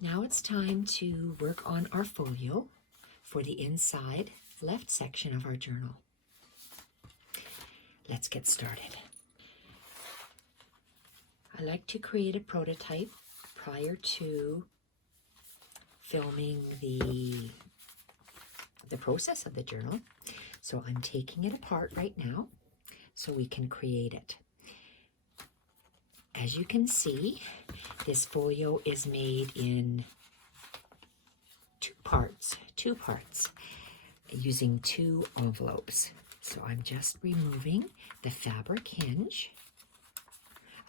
Now it's time to work on our folio for the inside left section of our journal. Let's get started. I like to create a prototype prior to filming the process of the journal. So I'm taking it apart right now so we can create it. As you can see, this folio is made in two parts, using 2 envelopes. So I'm just removing the fabric hinge.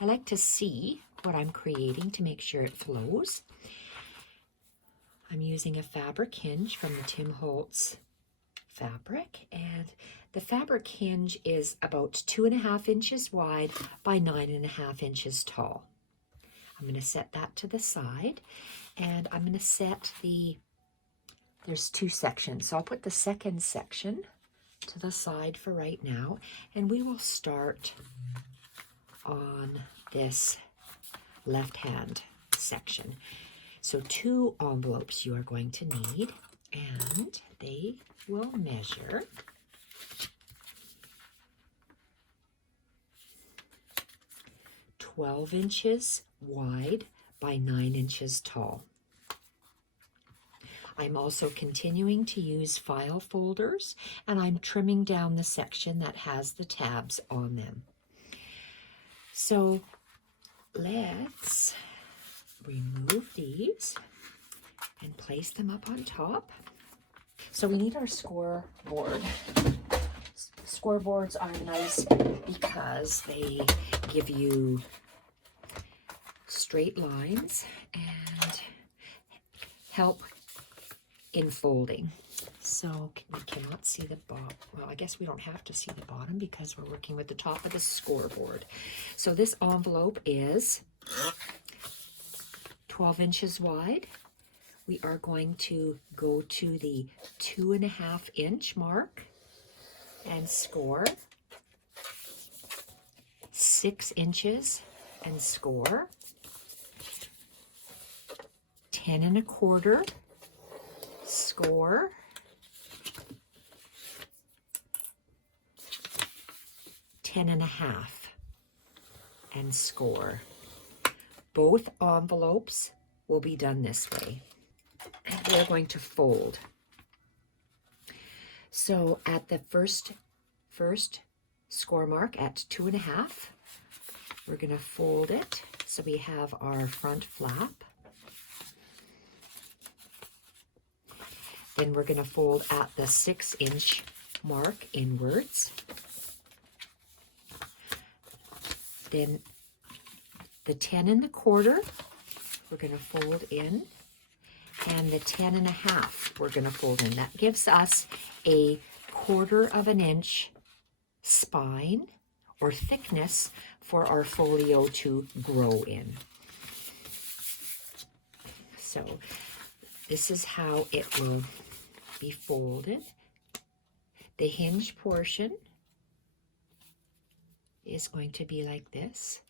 I like to see what I'm creating to make sure it flows. I'm using a fabric hinge from the Tim Holtz fabric, and the fabric hinge is about 2.5 inches wide by 9.5 inches tall. I'm going to set that to the side, and I'm going to set there's 2 sections, so I'll put the second section to the side for right now, and we will start on this left hand section. So 2 envelopes you are going to need, and they will measure 12 inches wide by 9 inches tall. I'm also continuing to use file folders, and I'm trimming down the section that has the tabs on them. So let's remove these and place them up on top. So we need our scoreboard. Scoreboards are nice because they give you straight lines and help in folding. So we cannot see the bottom. Well, I guess we don't have to see the bottom because we're working with the top of the scoreboard. So this envelope is 12 inches wide. We are going to go to the 2.5 inch mark and score 6 inches and score 10 1/4, score 10 1/2 and score. Both envelopes will be done this way. And we're going to fold. So at the first score mark at 2.5, we're going to fold it so we have our front flap. Then we're going to fold at the 6 inch mark inwards. Then the 10 1/4 we're going to fold in, and the 10 1/2 we're going to fold in. That gives us a 1/4 inch spine or thickness for our folio to grow in. So this is how it will be folded. The hinge portion is going to be like this,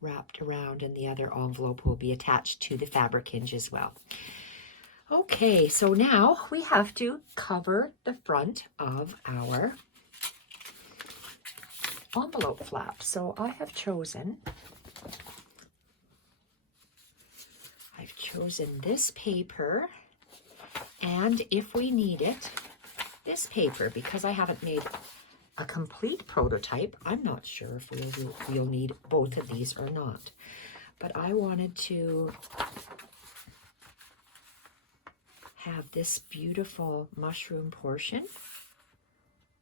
wrapped around, and the other envelope will be attached to the fabric hinge as well. Okay, so now we have to cover the front of our envelope flap. So I've chosen this paper, and if we need it, this paper, because I haven't made a complete prototype. I'm not sure if we'll need both of these or not, but I wanted to have this beautiful mushroom portion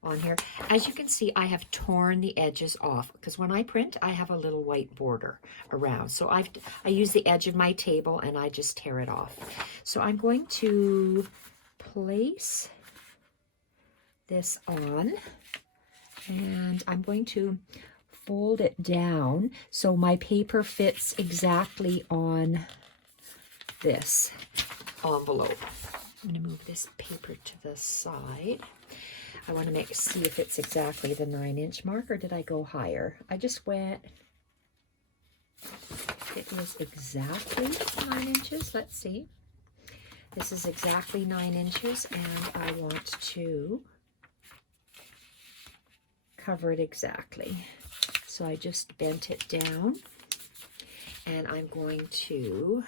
on here. As you can see, I have torn the edges off because when I print, I have a little white border around. So I use the edge of my table and I just tear it off. So I'm going to place this on, and I'm going to fold it down so my paper fits exactly on this envelope. I'm going to move this paper to the side. I want to see if it's exactly the 9 inch mark, or did I go higher? I just went It is exactly 9 inches. Let's see. This is exactly 9 inches, and I want to cover it exactly. So I just bent it down, and I'm going to,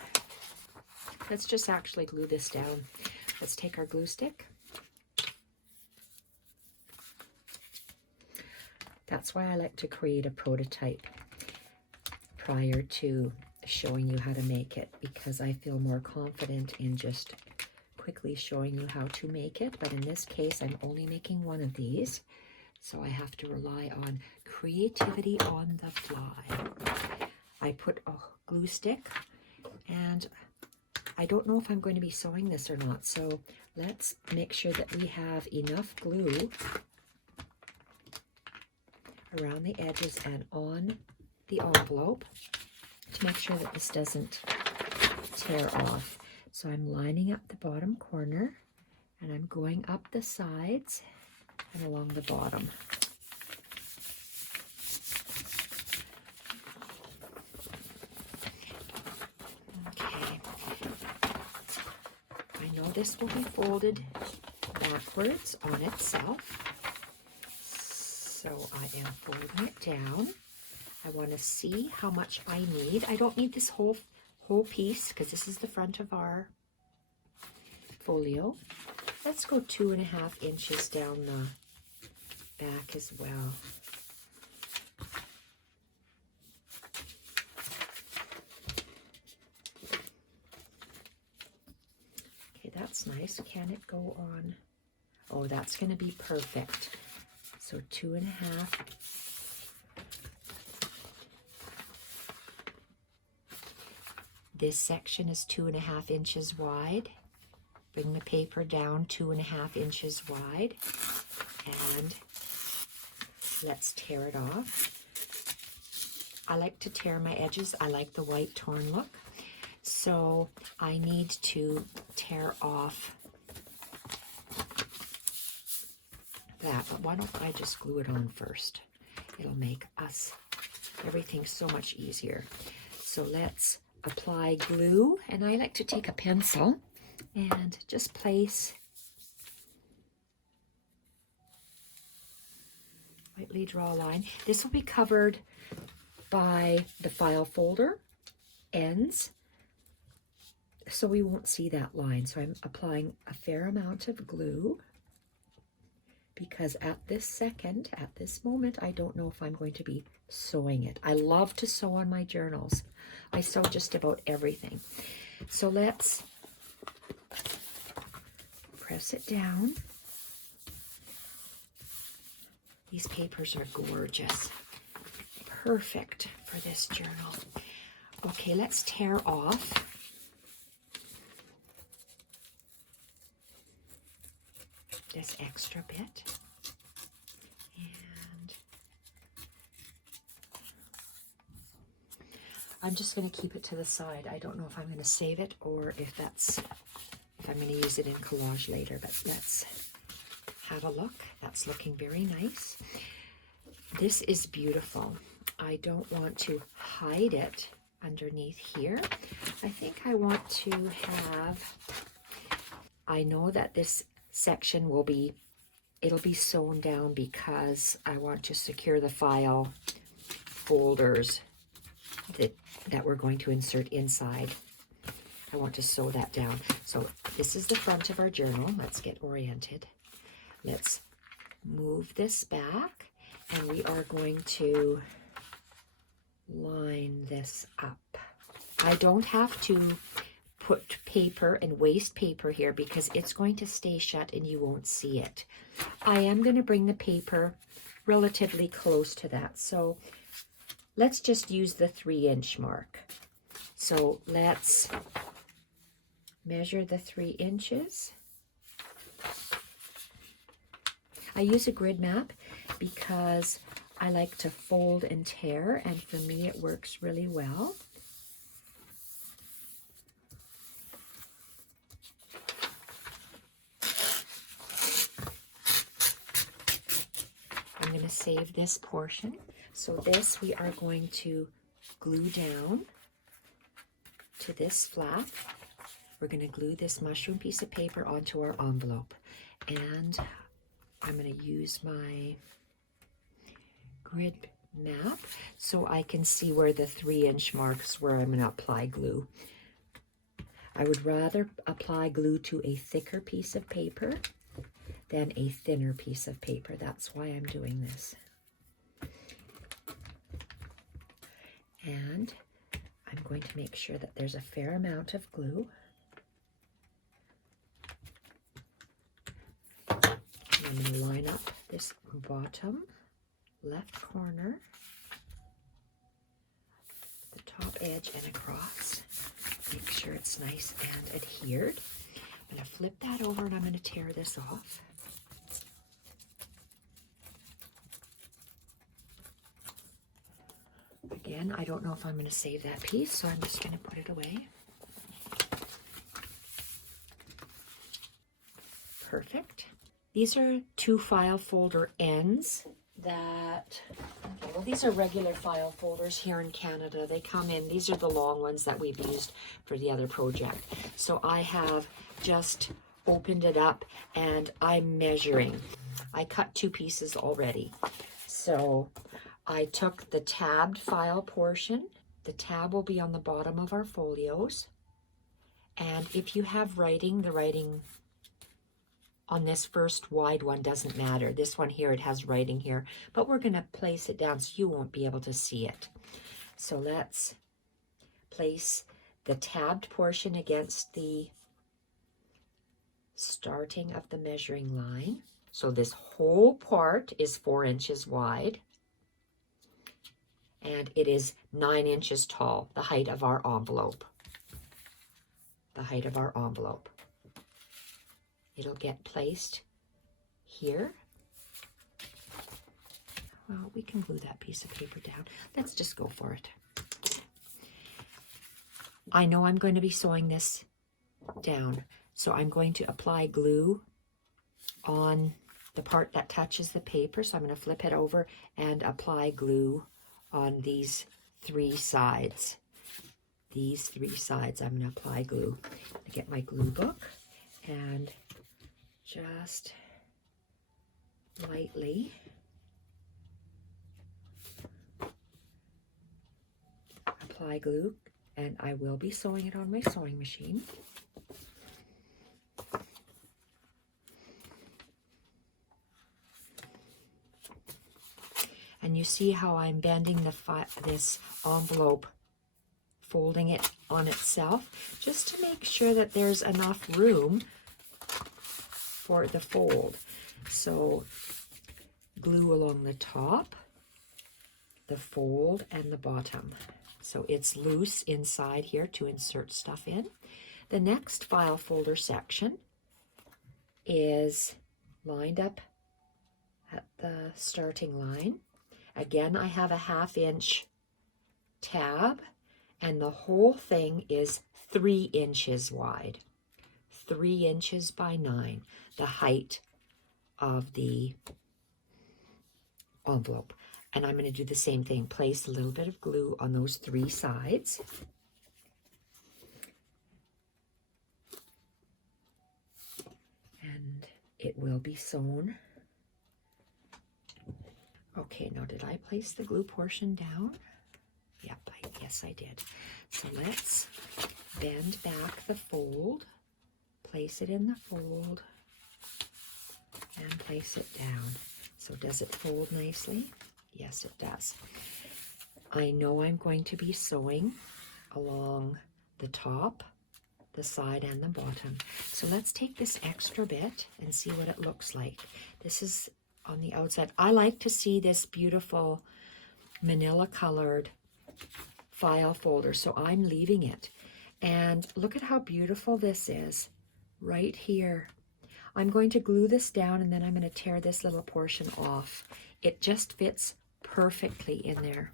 let's just actually glue this down. Let's take our glue stick. That's why I like to create a prototype prior to showing you how to make it, because I feel more confident in just quickly showing you how to make it. But in this case, I'm only making one of these, so I have to rely on creativity on the fly. I put a glue stick, and I don't know if I'm going to be sewing this or not, so let's make sure that we have enough glue around the edges and on the envelope to make sure that this doesn't tear off. So I'm lining up the bottom corner, and I'm going up the sides and along the bottom. Okay. I know this will be folded backwards on itself. So I am folding it down. I want to see how much I need. I don't need this whole piece because this is the front of our folio. Let's go 2.5 inches down the back as well. Okay, that's nice. Can it go on? Oh, that's going to be perfect. So 2.5. This section is 2.5 inches wide. Bring the paper down 2.5 inches wide, and let's tear it off. I like to tear my edges. I like the white torn look. So I need to tear off that, but why don't I just glue it on first? It'll make everything so much easier. So let's apply glue, and I like to take a pencil and just place, lightly draw a line. This will be covered by the file folder ends, so we won't see that line. So I'm applying a fair amount of glue, because at this moment, I don't know if I'm going to be sewing it. I love to sew on my journals. I sew just about everything. So let's press it down. These papers are gorgeous. Perfect for this journal. Okay, let's tear off this extra bit. And I'm just going to keep it to the side. I don't know if I'm going to save it or if I'm going to use it in collage later, but let's have a look. That's looking very nice. This is beautiful. I don't want to hide it underneath here. I think I want to have, I know that this section it'll be sewn down because I want to secure the file folders that we're going to insert inside. I want to sew that down. So this is the front of our journal. Let's get oriented. Let's move this back, and we are going to line this up. I don't have to put paper and waste paper here because it's going to stay shut and you won't see it. I am going to bring the paper relatively close to that. So let's just use the 3-inch mark. So let's measure the 3 inches. I use a grid map because I like to fold and tear, and for me it works really well. I'm going to save this portion. So this we are going to glue down to this flap. We're going to glue this mushroom piece of paper onto our envelope. And I'm going to use my grid map so I can see where the 3-inch marks where I'm going to apply glue. I would rather apply glue to a thicker piece of paper than a thinner piece of paper. That's why I'm doing this. And I'm going to make sure that there's a fair amount of glue. And I'm going to line up this bottom left corner, the top edge and across. Make sure it's nice and adhered. I'm going to flip that over and I'm going to tear this off. Again, I don't know if I'm going to save that piece, so I'm just going to put it away. Perfect. These are 2 file folder ends that, okay, well, these are regular file folders here in Canada. They come in, these are the long ones that we've used for the other project. So I have just opened it up and I'm measuring. I cut 2 pieces already. So I took the tabbed file portion. The tab will be on the bottom of our folios. And if you have writing, the writing on this first wide one doesn't matter. This one here, it has writing here, but we're going to place it down so you won't be able to see it. So let's place the tabbed portion against the starting of the measuring line. So this whole part is 4 inches wide and it is 9 inches tall, the height of our envelope. The height of our envelope. It'll get placed here. Well, we can glue that piece of paper down. Let's just go for it. I know I'm going to be sewing this down, so I'm going to apply glue on the part that touches the paper. So I'm going to flip it over and apply glue on these 3 sides. These 3 sides, I'm going to apply glue. I'm going to get my glue book and just lightly apply glue, and I will be sewing it on my sewing machine. And you see how I'm bending this envelope, folding it on itself, just to make sure that there's enough room for the fold. So glue along the top, the fold, and the bottom. So it's loose inside here to insert stuff in. The next file folder section is lined up at the starting line. Again, I have a 1/2 inch tab, and the whole thing is 3 inches wide. 3 inches by 9, the height of the envelope. And I'm going to do the same thing, place a little bit of glue on those 3 sides. And it will be sewn. Okay, now did I place the glue portion down? Yep, yes I did. So let's bend back the fold, place it in the fold, and place it down. So does it fold nicely? Yes, it does. I know I'm going to be sewing along the top, the side, and the bottom. So let's take this extra bit and see what it looks like. This is on the outside. I like to see this beautiful manila colored file folder, so I'm leaving it. And look at how beautiful this is right here. I'm going to glue this down and then I'm going to tear this little portion off. It just fits perfectly in there.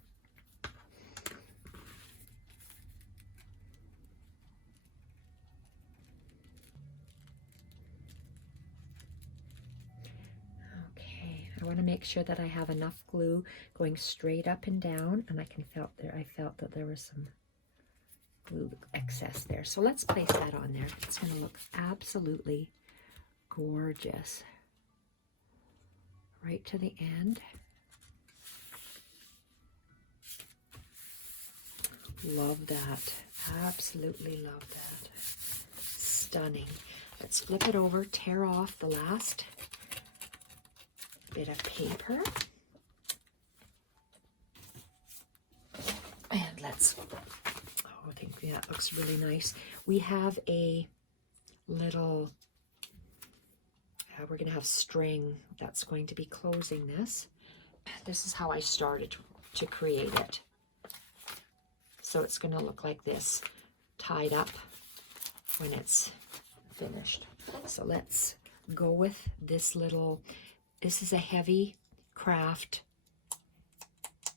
Okay, I want to make sure that I have enough glue going straight up and down, and I felt that there was some glue excess there. So let's place that on there. It's going to look absolutely gorgeous. Right to the end. Love that. Absolutely love that. Stunning. Let's flip it over, tear off the last bit of paper. And let's, oh, I think that looks really nice. We have a little, we're going to have string that's going to be closing this. This is how I started to create it. So it's going to look like this, tied up when it's finished. So let's go with this little, this is a heavy craft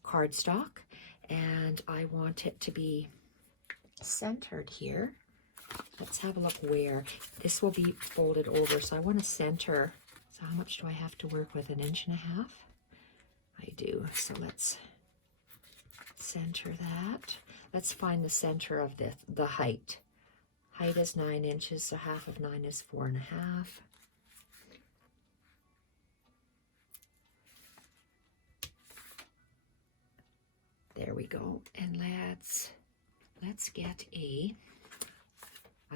cardstock, and I want it to be centered here. Let's have a look where. This will be folded over, so I want to center. So how much do I have to work with? 1.5 inches? I do. So let's center that. Let's find the center of the height. Height is 9 inches, so half of 9 is 4.5. There we go. And let's get a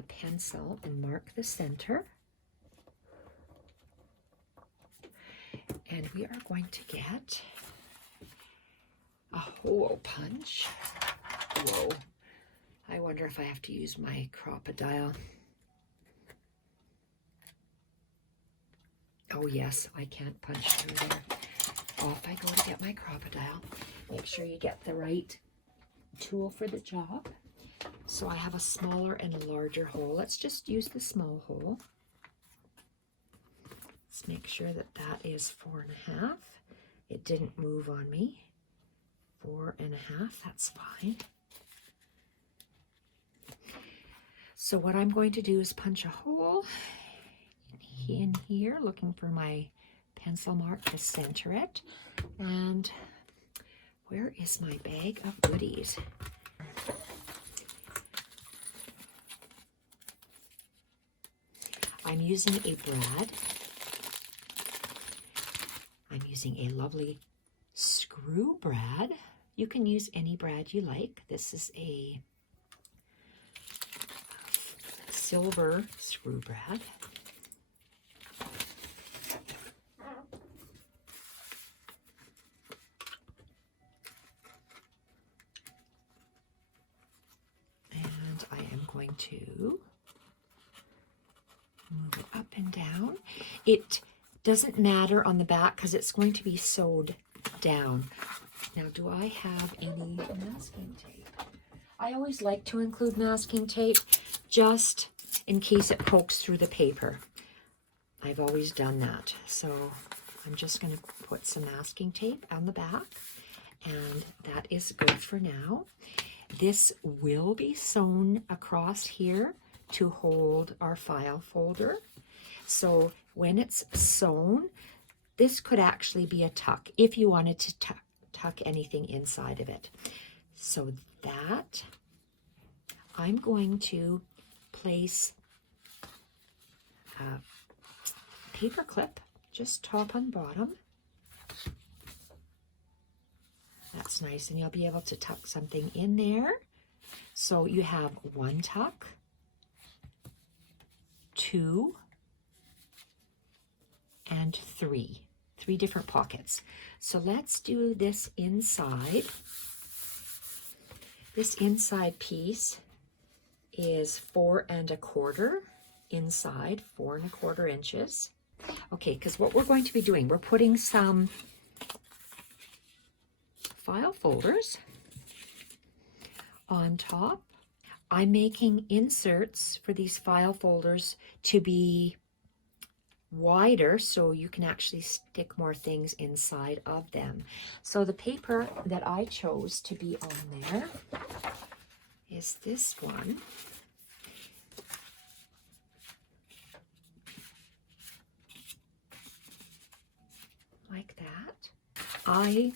pencil and mark the center. And we are going to get a hole punch. Whoa. I wonder if I have to use my crocodile. Oh yes, I can't punch through there. Off I go to get my crocodile. Make sure you get the right tool for the job. So I have a smaller and a larger hole. Let's just use the small hole. Let's make sure that that is 4.5. It didn't move on me. 4.5, that's fine. So what I'm going to do is punch a hole in here, looking for my pencil mark to center it. And where is my bag of goodies? I'm using a brad. I'm using a lovely screw brad. You can use any brad you like. This is a silver screw brad. And I am going to move it up and down. It doesn't matter on the back because it's going to be sewed down. Now, do I have any masking tape? I always like to include masking tape just in case it pokes through the paper. I've always done that. So I'm just going to put some masking tape on the back, and that is good for now. This will be sewn across here to hold our file folder. So when it's sewn, this could actually be a tuck if you wanted to tuck anything inside of it. So that I'm going to place a paper clip just top and bottom. That's nice, and you'll be able to tuck something in there. So you have 1 tuck, 2, and 3 different pockets. So let's do this inside. This inside piece is 4 1/4 inside, 4 1/4 inches. Okay, because what we're going to be doing, we're putting some file folders on top. I'm making inserts for these file folders to be wider so you can actually stick more things inside of them. So the paper that I chose to be on there is this one. Like that. I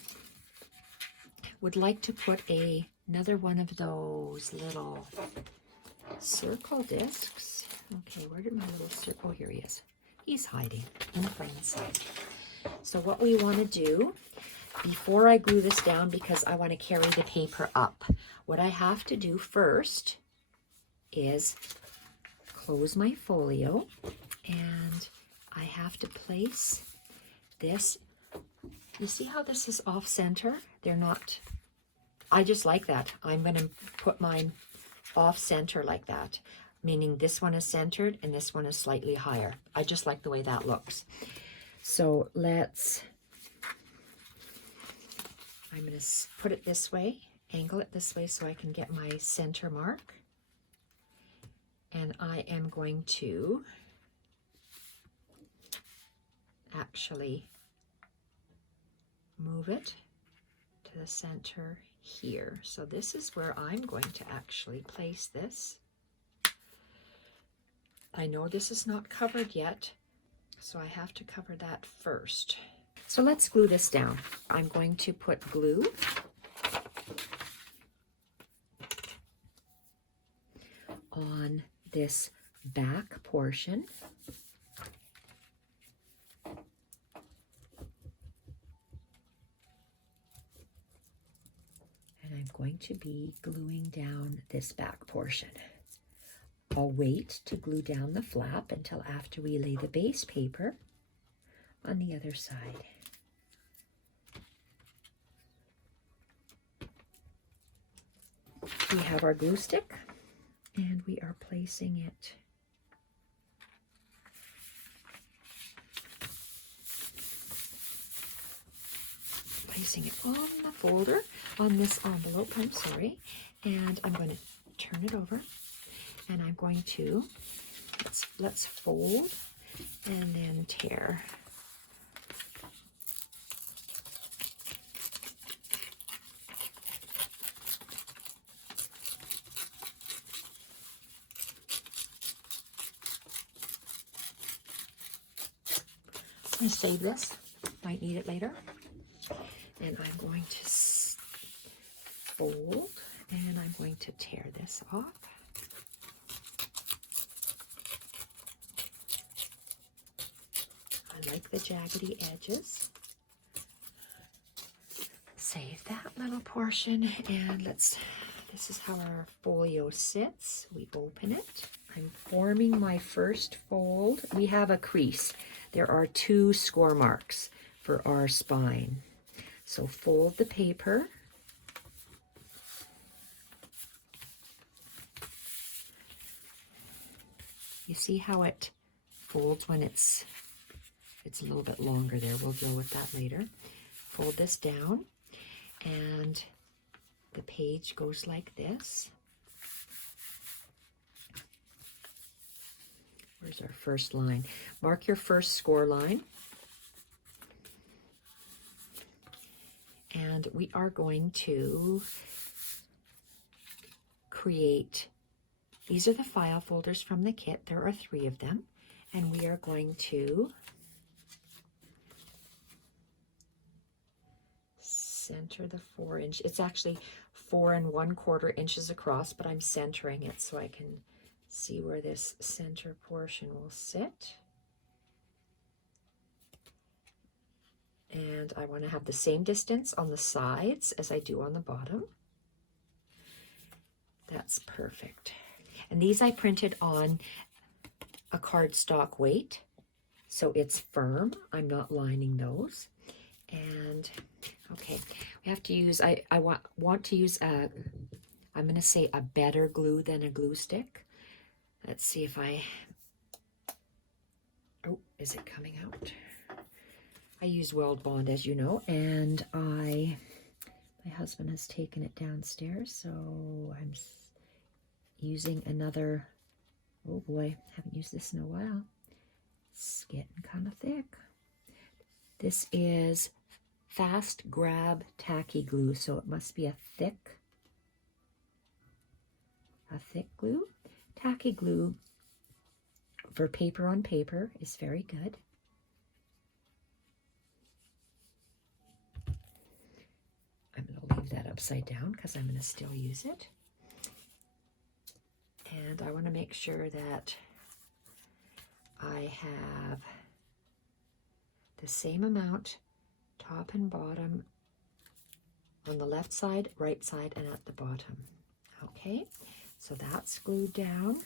would like to put a Another one of those little circle discs. Okay, where did my little circle? Here he is. He's hiding in plain sight. So what we want to do, before I glue this down, because I want to carry the paper up, what I have to do first is close my folio, and I have to place this. You see how this is off center? They're not, I just like that. I'm going to put mine off center like that, meaning this one is centered and this one is slightly higher. I just like the way that looks. So let's, I'm going to put it this way, angle it this way so I can get my center mark. And I am going to actually move it to the center here. So this is where I'm going to actually place this. I know this is not covered yet, so I have to cover that first. So let's glue this down. I'm going to put glue on this back portion. And I'm going to be gluing down this back portion. I'll wait to glue down the flap until after we lay the base paper on the other side. We have our glue stick and we are placing it on the folder, on this envelope, I'm sorry, and I'm going to turn it over, and I'm going to, let's fold and then tear. I'm going to save this, might need it later. And I'm going to fold, and I'm going to tear this off. I like the jaggedy edges. Save that little portion, and this is how our folio sits. We open it. I'm forming my first fold. We have a crease. There are 2 score marks for our spine. So fold the paper. You see how it folds when it's a little bit longer there. We'll deal with that later. Fold this down, and the page goes like this. Where's our first line? Mark your first score line. And we are going to create, these are the file folders from the kit. There are 3 of them. And we are going to center the 4-inch. It's actually 4 1/4 inches across, but I'm centering it so I can see where this center portion will sit. And I want to have the same distance on the sides as I do on the bottom. That's perfect. And these I printed on a cardstock weight, so it's firm. I'm not lining those. And okay, we have to use, I want to use a, I'm going to say a better glue than a glue stick. Let's see if oh, is it coming out? I use Weld Bond, as you know, and my husband has taken it downstairs, so I'm using another, oh boy, haven't used this in a while. It's getting kind of thick. This is Fast Grab Tacky Glue, so it must be a thick glue. Tacky glue for paper on paper is very good. I'm going to leave move that upside down because I'm going to still use it. And I want to make sure that I have the same amount top and bottom on the left side, right side, and at the bottom. Okay, so that's glued down.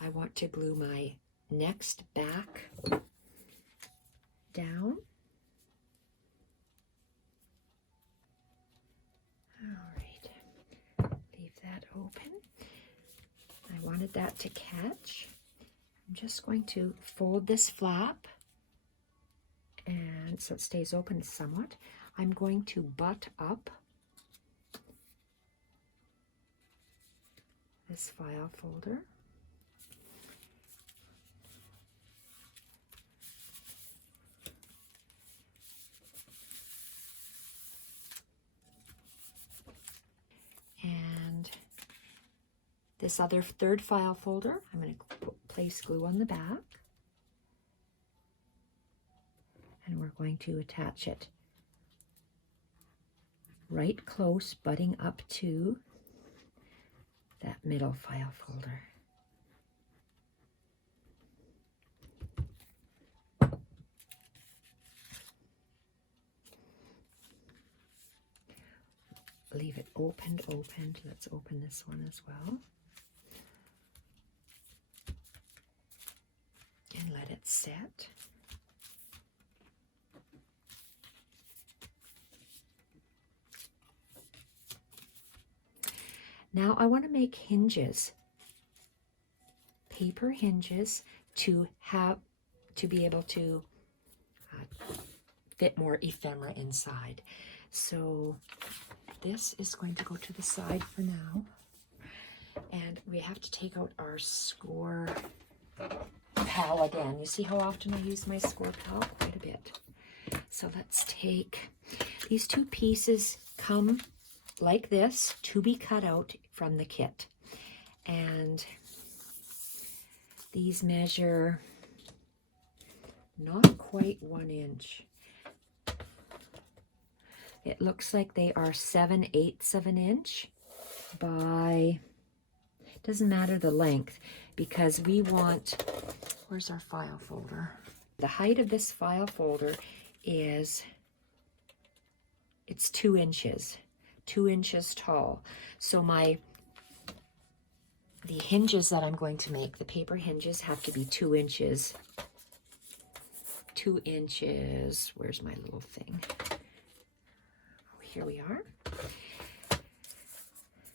I want to glue my next back down. All right, leave that open. I wanted that to catch. I'm just going to fold this flap, and so it stays open somewhat. I'm going to butt up this file folder. And this other third file folder, I'm going to place glue on the back. And we're going to attach it right close, butting up to that middle file folder. Leave it opened. Let's open this one as well. And let it set. Now I want to make hinges, paper hinges, to be able to fit more ephemera inside. So this is going to go to the side for now. And we have to take out our score pal again. You see how often I use my score pal? Quite a bit. So let's take these two pieces, come like this, to be cut out from the kit. And these measure not quite 1 inch. It looks like they are 7/8 of an inch by, doesn't matter the length, because we want, where's our file folder? The height of this file folder is, it's 2 inches, 2 inches tall. So the hinges that I'm going to make, the paper hinges, have to be 2 inches. 2 inches, where's my little thing? Here we are.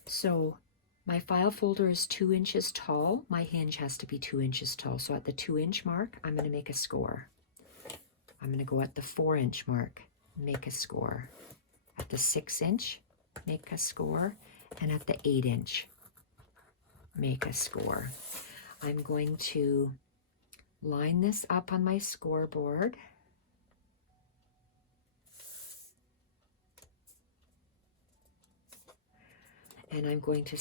So my file folder is 2 inches tall. My hinge has to be 2 inches tall. So at the 2 inch mark, I'm going to make a score. I'm going to go at the 4 inch mark, make a score. At the 6 inch, make a score. And at the 8 inch, make a score. I'm going to line this up on my scoreboard. And I'm going to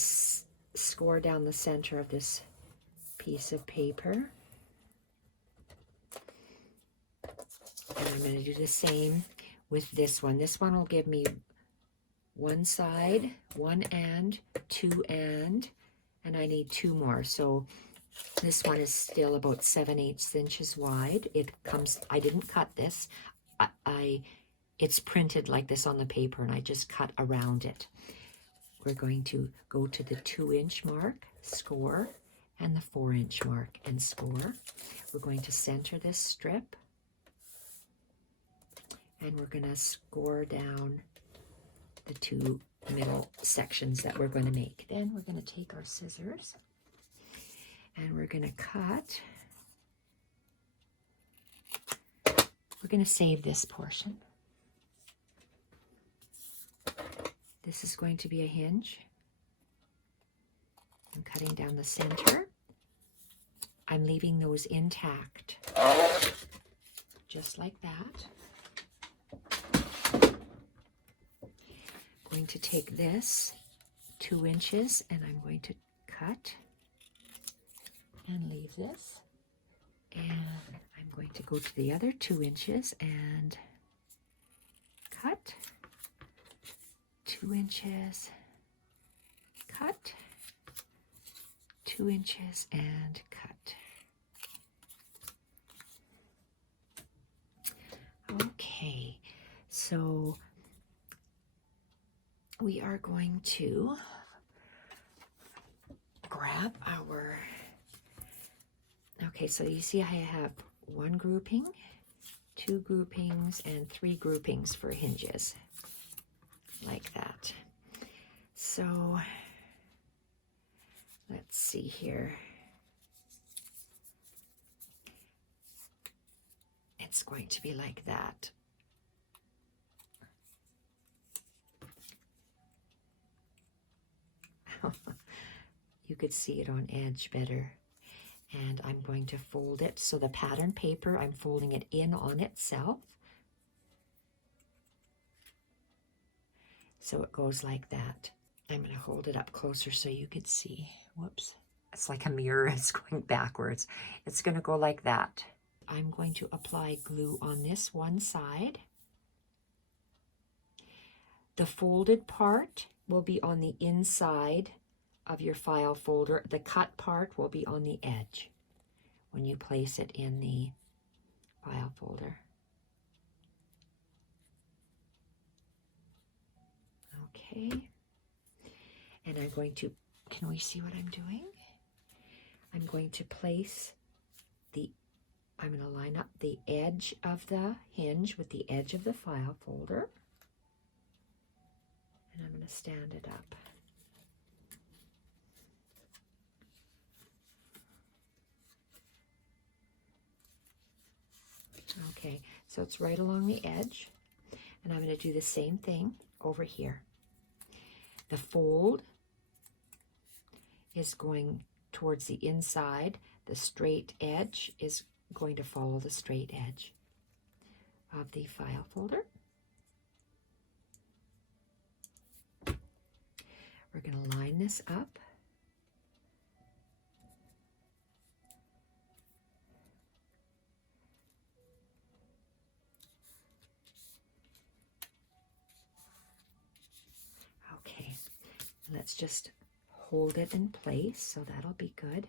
score down the center of this piece of paper. And I'm going to do the same with this one. This one will give me one side, one end, two end, and I need 2 more. So this one is still about 7/8 inches wide. It comes, I didn't cut this. It's printed like this on the paper, and I just cut around it. We're going to go to the 2 inch mark, score, and the 4 inch mark and score. We're going to center this strip, and we're going to score down the 2 middle sections that we're going to make. Then we're going to take our scissors and we're going to cut. We're going to save this portion. This is going to be a hinge. I'm cutting down the center. I'm leaving those intact, just like that. I'm going to take this 2 inches and I'm going to cut and leave this. And I'm going to go to the other 2 inches and 2 inches, cut, 2 inches, and cut. Okay, so we are going to grab our, okay, so you see I have 1 grouping, 2 groupings, and 3 groupings for hinges, like that. So let's see here. It's going to be like that. You could see it on edge better. And I'm going to fold it. So the pattern paper, I'm folding it in on itself. So it goes like that. I'm going to hold it up closer so you could see. Whoops. It's like a mirror. It's going backwards. It's going to go like that. I'm going to apply glue on this one side. The folded part will be on the inside of your file folder. The cut part will be on the edge when you place it in the file folder. Okay. And I'm going to, can we see what I'm doing? I'm going to place the, I'm going to line up the edge of the hinge with the edge of the file folder. And I'm going to stand it up. Okay, so it's right along the edge. And I'm going to do the same thing over here. The fold is going towards the inside. The straight edge is going to follow the straight edge of the file folder. We're going to line this up. Okay, let's just hold it in place, so that'll be good.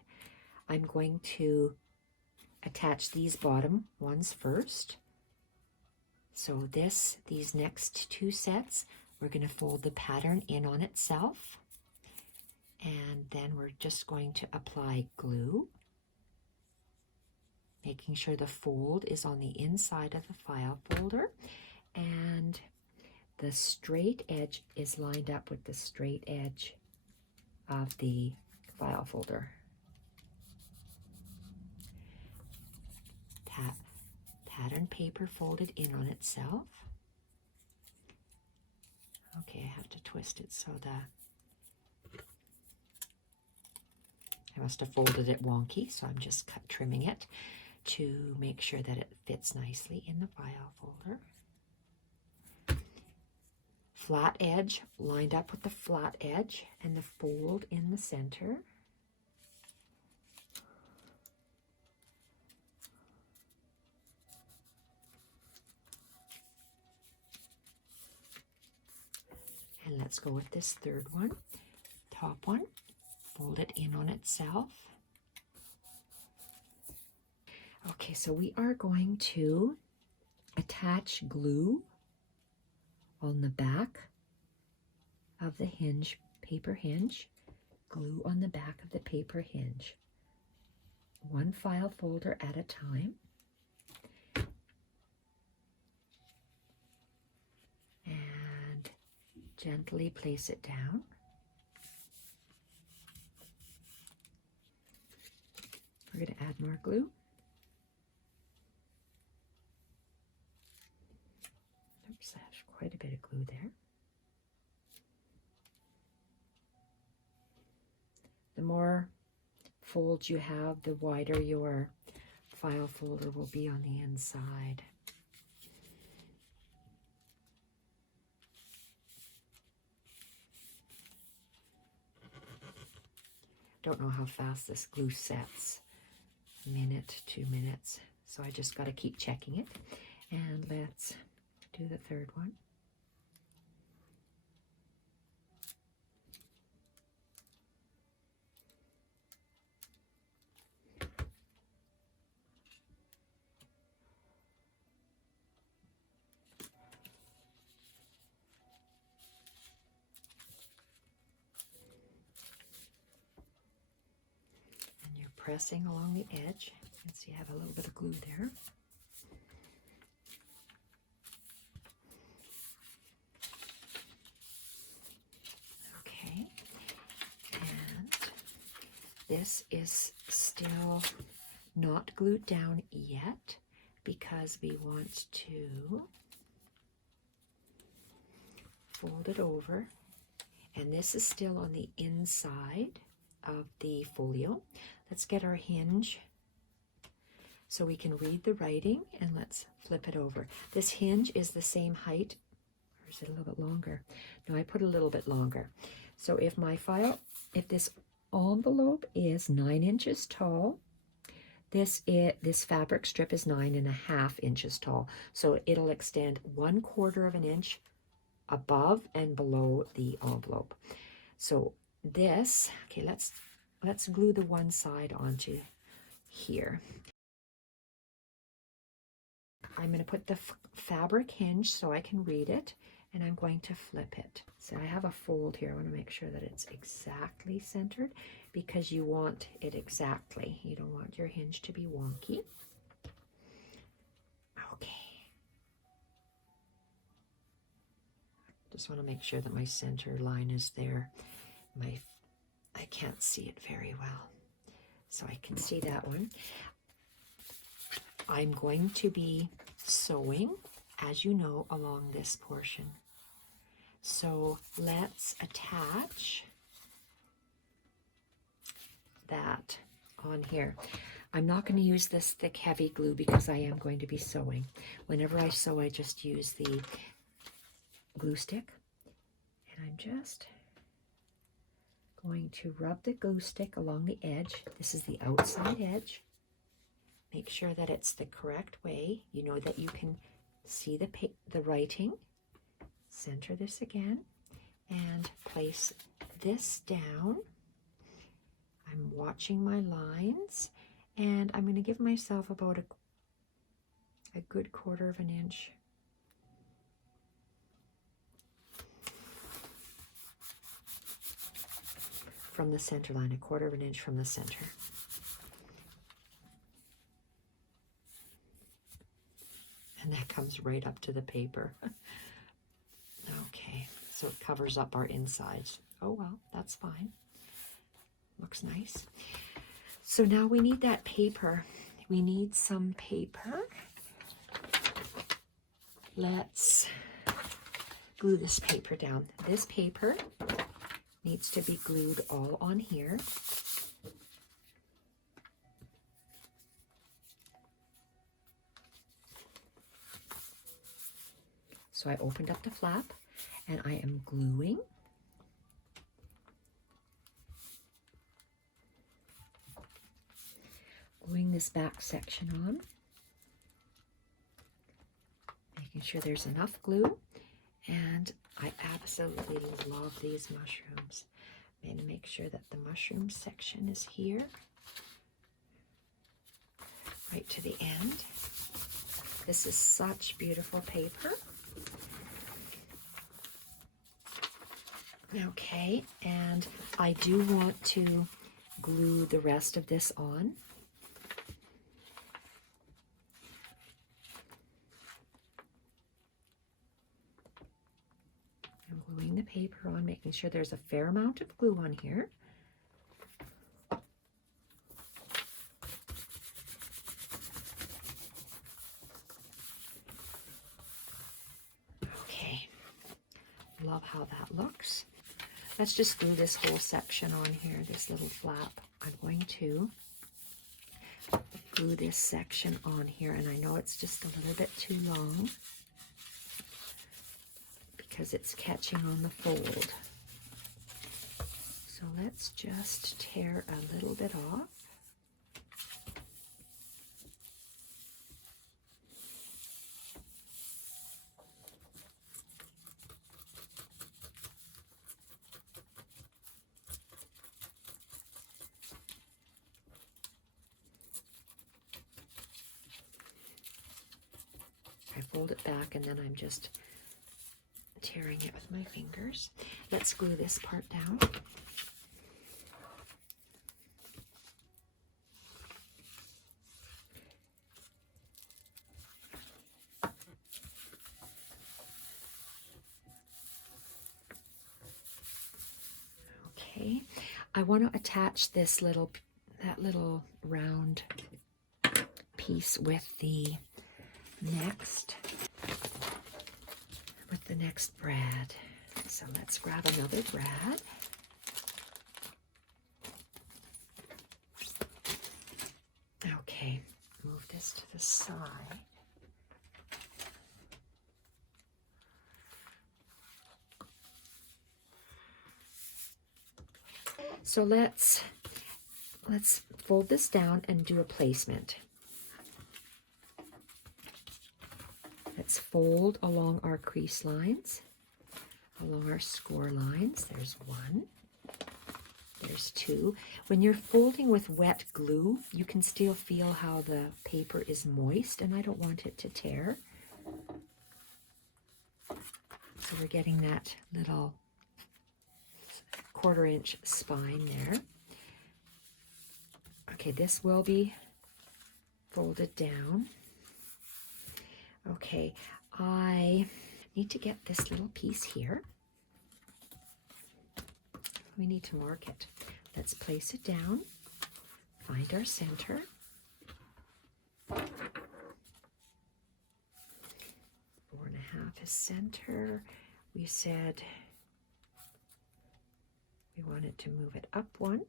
I'm going to attach these bottom ones first. So these next 2 sets, we're going to fold the pattern in on itself. And then we're just going to apply glue, making sure the fold is on the inside of the file folder. And the straight edge is lined up with the straight edge of the file folder. Pattern paper folded in on itself. Okay, I have to twist it so I must have folded it wonky, so I'm just trimming it to make sure that it fits nicely in the file folder. Flat edge lined up with the flat edge and the fold in the center. And let's go with this third one, top one, fold it in on itself. Okay, so we are going to attach glue on the back of the hinge, paper hinge, glue on the back of the paper hinge, 1 file folder at a time. And gently place it down. We're going to add more glue. Oops, I have quite a bit of glue there. The more folds you have, the wider your file folder will be on the inside. Don't know how fast this glue sets. A minute, 2 minutes. So I just got to keep checking it. And let's do the third one. pressing along the edge. You can see I have a little bit of glue there. Okay, and this is still not glued down yet because we want to fold it over, and this is still on the inside of the folio. Let's get our hinge so we can read the writing, and let's flip it over. This hinge is the same height, or is it a little bit longer? No, I put a little bit longer. So if this envelope is 9 inches tall, this fabric strip is 9.5 inches tall. So it'll extend 1/4 of an inch above and below the envelope. So this, okay, let's glue the one side onto here. I'm going to put the fabric hinge so I can read it, and I'm going to flip it. So I have a fold here. I want to make sure that it's exactly centered because you want it exactly. You don't want your hinge to be wonky. Okay. Just want to make sure that my center line is there. I can't see it very well, so I can see that one. I'm going to be sewing, as you know, along this portion. So let's attach that on here. I'm not going to use this thick, heavy glue because I am going to be sewing. Whenever I sew, I just use the glue stick, and I'm just going to rub the glue stick along the edge. This is the outside edge. Make sure that it's the correct way. You know that you can see the writing. Center this again and place this down. I'm watching my lines, and I'm going to give myself about a good 1/4 of an inch. From the center line, 1/4 of an inch from the center. And that comes right up to the paper. Okay, so it covers up our insides. Oh well, that's fine. Looks nice. So now we need that paper. We need some paper. Let's glue this paper down. This paper needs to be glued all on here. So I opened up the flap and I am gluing. Gluing this back section on. Making sure there's enough glue. And I absolutely love these mushrooms. I'm going to make sure that the mushroom section is here. Right to the end. This is such beautiful paper. Okay, and I do want to glue the rest of this on. I'm gluing the paper on, making sure there's a fair amount of glue on here. Okay, love how that looks. Let's just glue this whole section on here, this little flap. I'm going to glue this section on here, and I know it's just a little bit too long because it's catching on the fold. So let's just tear a little bit off. I fold it back and then I'm just tearing it with my fingers. Let's glue this part down. Okay, I want to attach this that little round piece with the next brad. So let's grab another brad. Okay, move this to the side. So let's fold this down and do a placement. Let's fold along our crease lines, along our score lines. There's one, there's two. When you're folding with wet glue, you can still feel how the paper is moist, and I don't want it to tear. So we're getting that little 1/4 inch spine there. Okay, this will be folded down. Okay, I need to get this little piece here. We need to mark it. Let's place it down, find our center. Four and a half is center. We said we wanted to move it up one.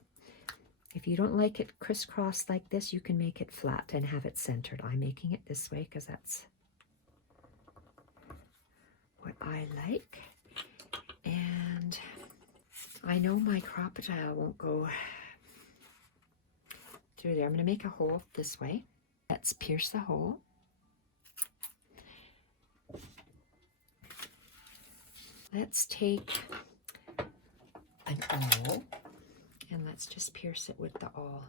If you don't like it crisscross like this, you can make it flat and have it centered. I'm making it this way because that's what I like. And I know my crocodile won't go through there. I'm going to make a hole this way. Let's pierce the hole. Let's take an awl and let's just pierce it with the awl.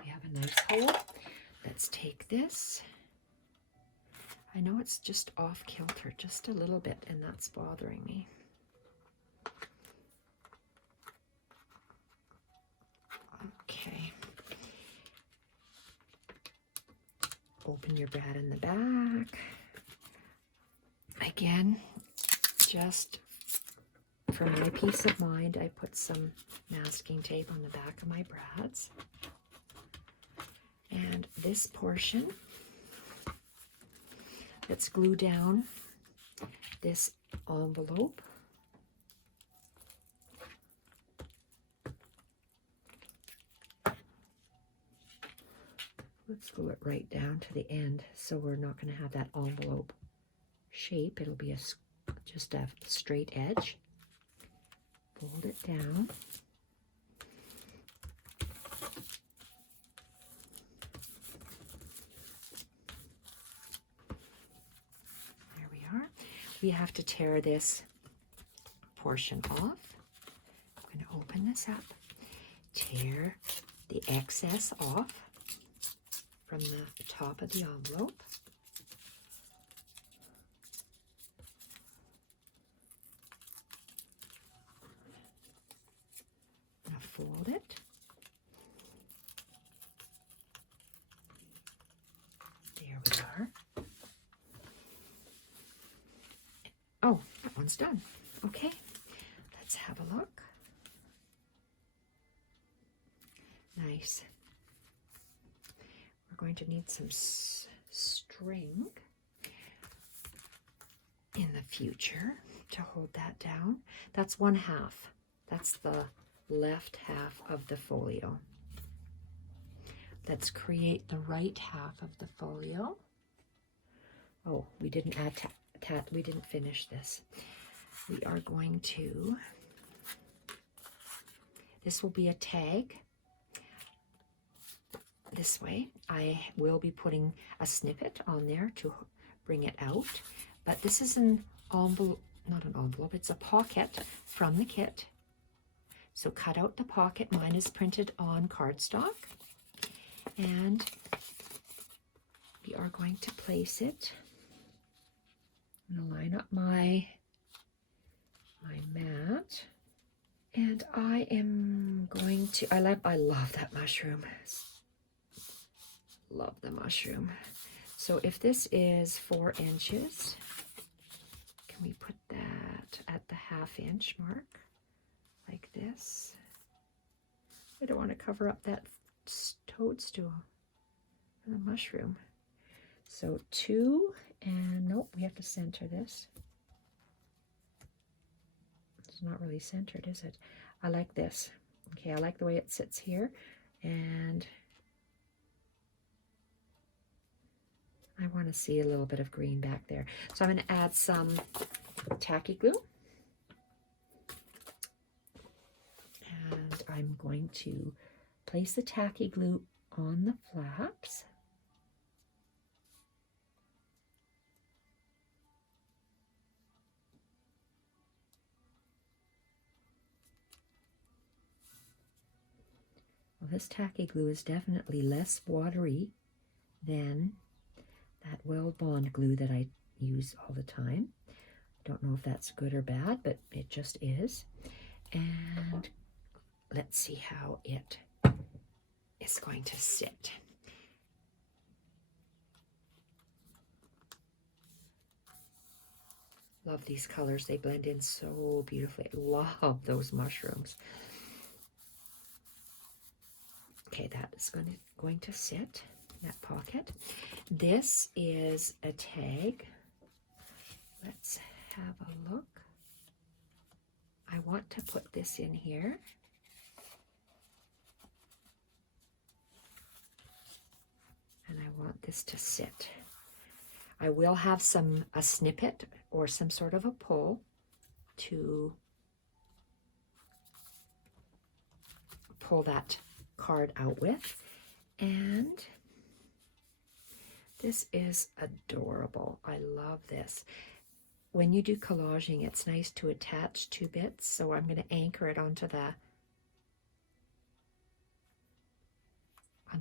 We have a nice hole. Let's take this. I know it's just off kilter just a little bit, and that's bothering me. Okay. Open your brad in the back. Again, just for my peace of mind, I put some masking tape on the back of my brads. And this portion, let's glue down this envelope. Let's glue it right down to the end, so we're not going to have that envelope shape. It'll be just a straight edge. Fold it down. There we are. We have to tear this portion off. I'm going to open this up, tear the excess off from the top of the envelope. I'm going to fold it. There we are. Oh, that one's done. Okay, let's have a look. Nice. We're going to need some string in the future to hold that down. That's 1/2. That's the left half of the folio. Let's create the right half of the folio. Oh, we didn't add we didn't finish this. We are going to, this will be a tag. This way, I will be putting a snippet on there to bring it out, but this is an envelope, not an envelope, it's a pocket from the kit. So cut out the pocket. Mine is printed on cardstock, and we are going to place it. I'm going to line up my mat, and I am going to, I love that mushroom. Love the mushroom. So if this is 4 inches, can we put that at the 1/2 inch mark like this? I don't want to cover up that toadstool and the mushroom. So 2, and nope, we have to center this. It's not really centered, is it? I like this. Okay, I like the way it sits here, and I want to see a little bit of green back there. So I'm going to add some tacky glue. And I'm going to place the tacky glue on the flaps. Well, this tacky glue is definitely less watery than that Weld Bond glue that I use all the time. Don't know if that's good or bad, but it just is. And let's see how it is going to sit. Love these colors. They blend in so beautifully. I love those mushrooms. Okay, that is going to sit in that pocket. This is a tag. Let's have a look. I want to put this in here. And I want this to sit. I will have a snippet or some sort of a pull to pull that card out with. And this is adorable. I love this. When you do collaging, it's nice to attach 2 bits. So I'm going to anchor it onto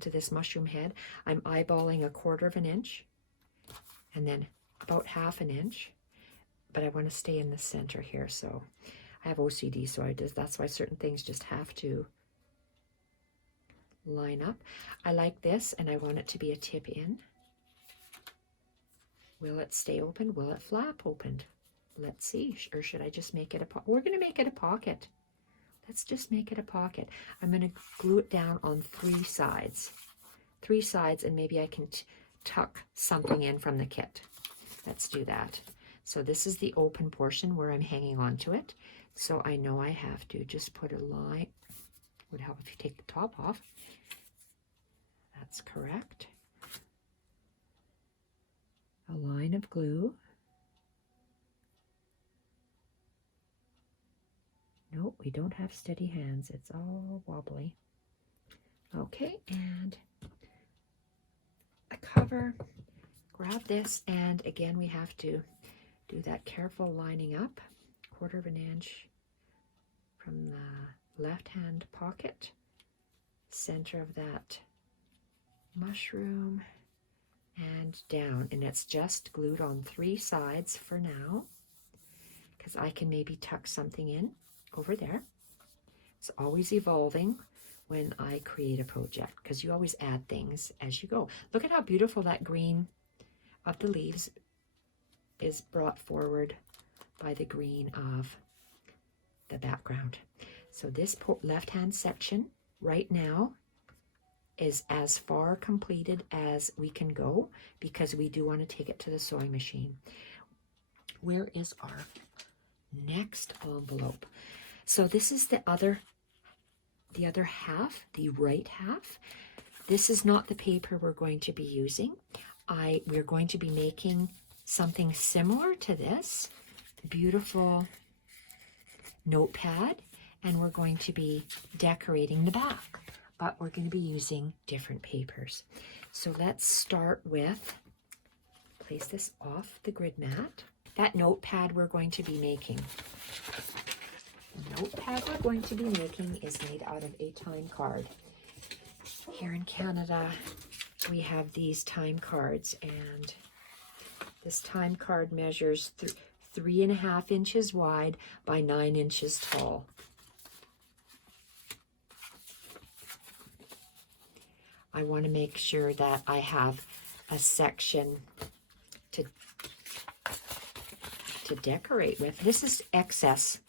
this mushroom head. I'm eyeballing 1/4 inch and then about 1/2 inch, but I want to stay in the center here. So I have OCD, so that's why certain things just have to line up. I like this, and I want it to be a tip in. Will it stay open? Will it flap open? Let's see. Or should I just make it a pocket? We're going to make it a pocket. Let's just make it a pocket. I'm going to glue it down on 3 sides. 3 sides, and maybe I can tuck something in from the kit. Let's do that. So this is the open portion where I'm hanging on to it. So I know I have to just put a line. Would help if you take the top off. That's correct. A line of glue. Nope, we don't have steady hands. It's all wobbly. Okay, and a cover. Grab this, and again, we have to do that careful lining up. 1/4 inch from the left-hand pocket, center of that mushroom, and down. And it's just glued on 3 sides for now, because I can maybe tuck something in over there. It's always evolving when I create a project, because you always add things as you go. Look at how beautiful that green of the leaves is brought forward by the green of the background. So this left-hand section right now is as far completed as we can go, because we do want to take it to the sewing machine. Where is our next envelope? So this is the other half, the right half. This is not the paper we're going to be using. We're going to be making something similar to this beautiful notepad, and we're going to be decorating the back, but we're going to be using different papers. So let's start with, place this off the grid mat. That notepad we're going to be making. The notepad we're going to be making is made out of a time card. Here in Canada, we have these time cards, and this time card measures 3.5 inches wide by 9 inches tall. I want to make sure that I have a section to decorate with. This is excess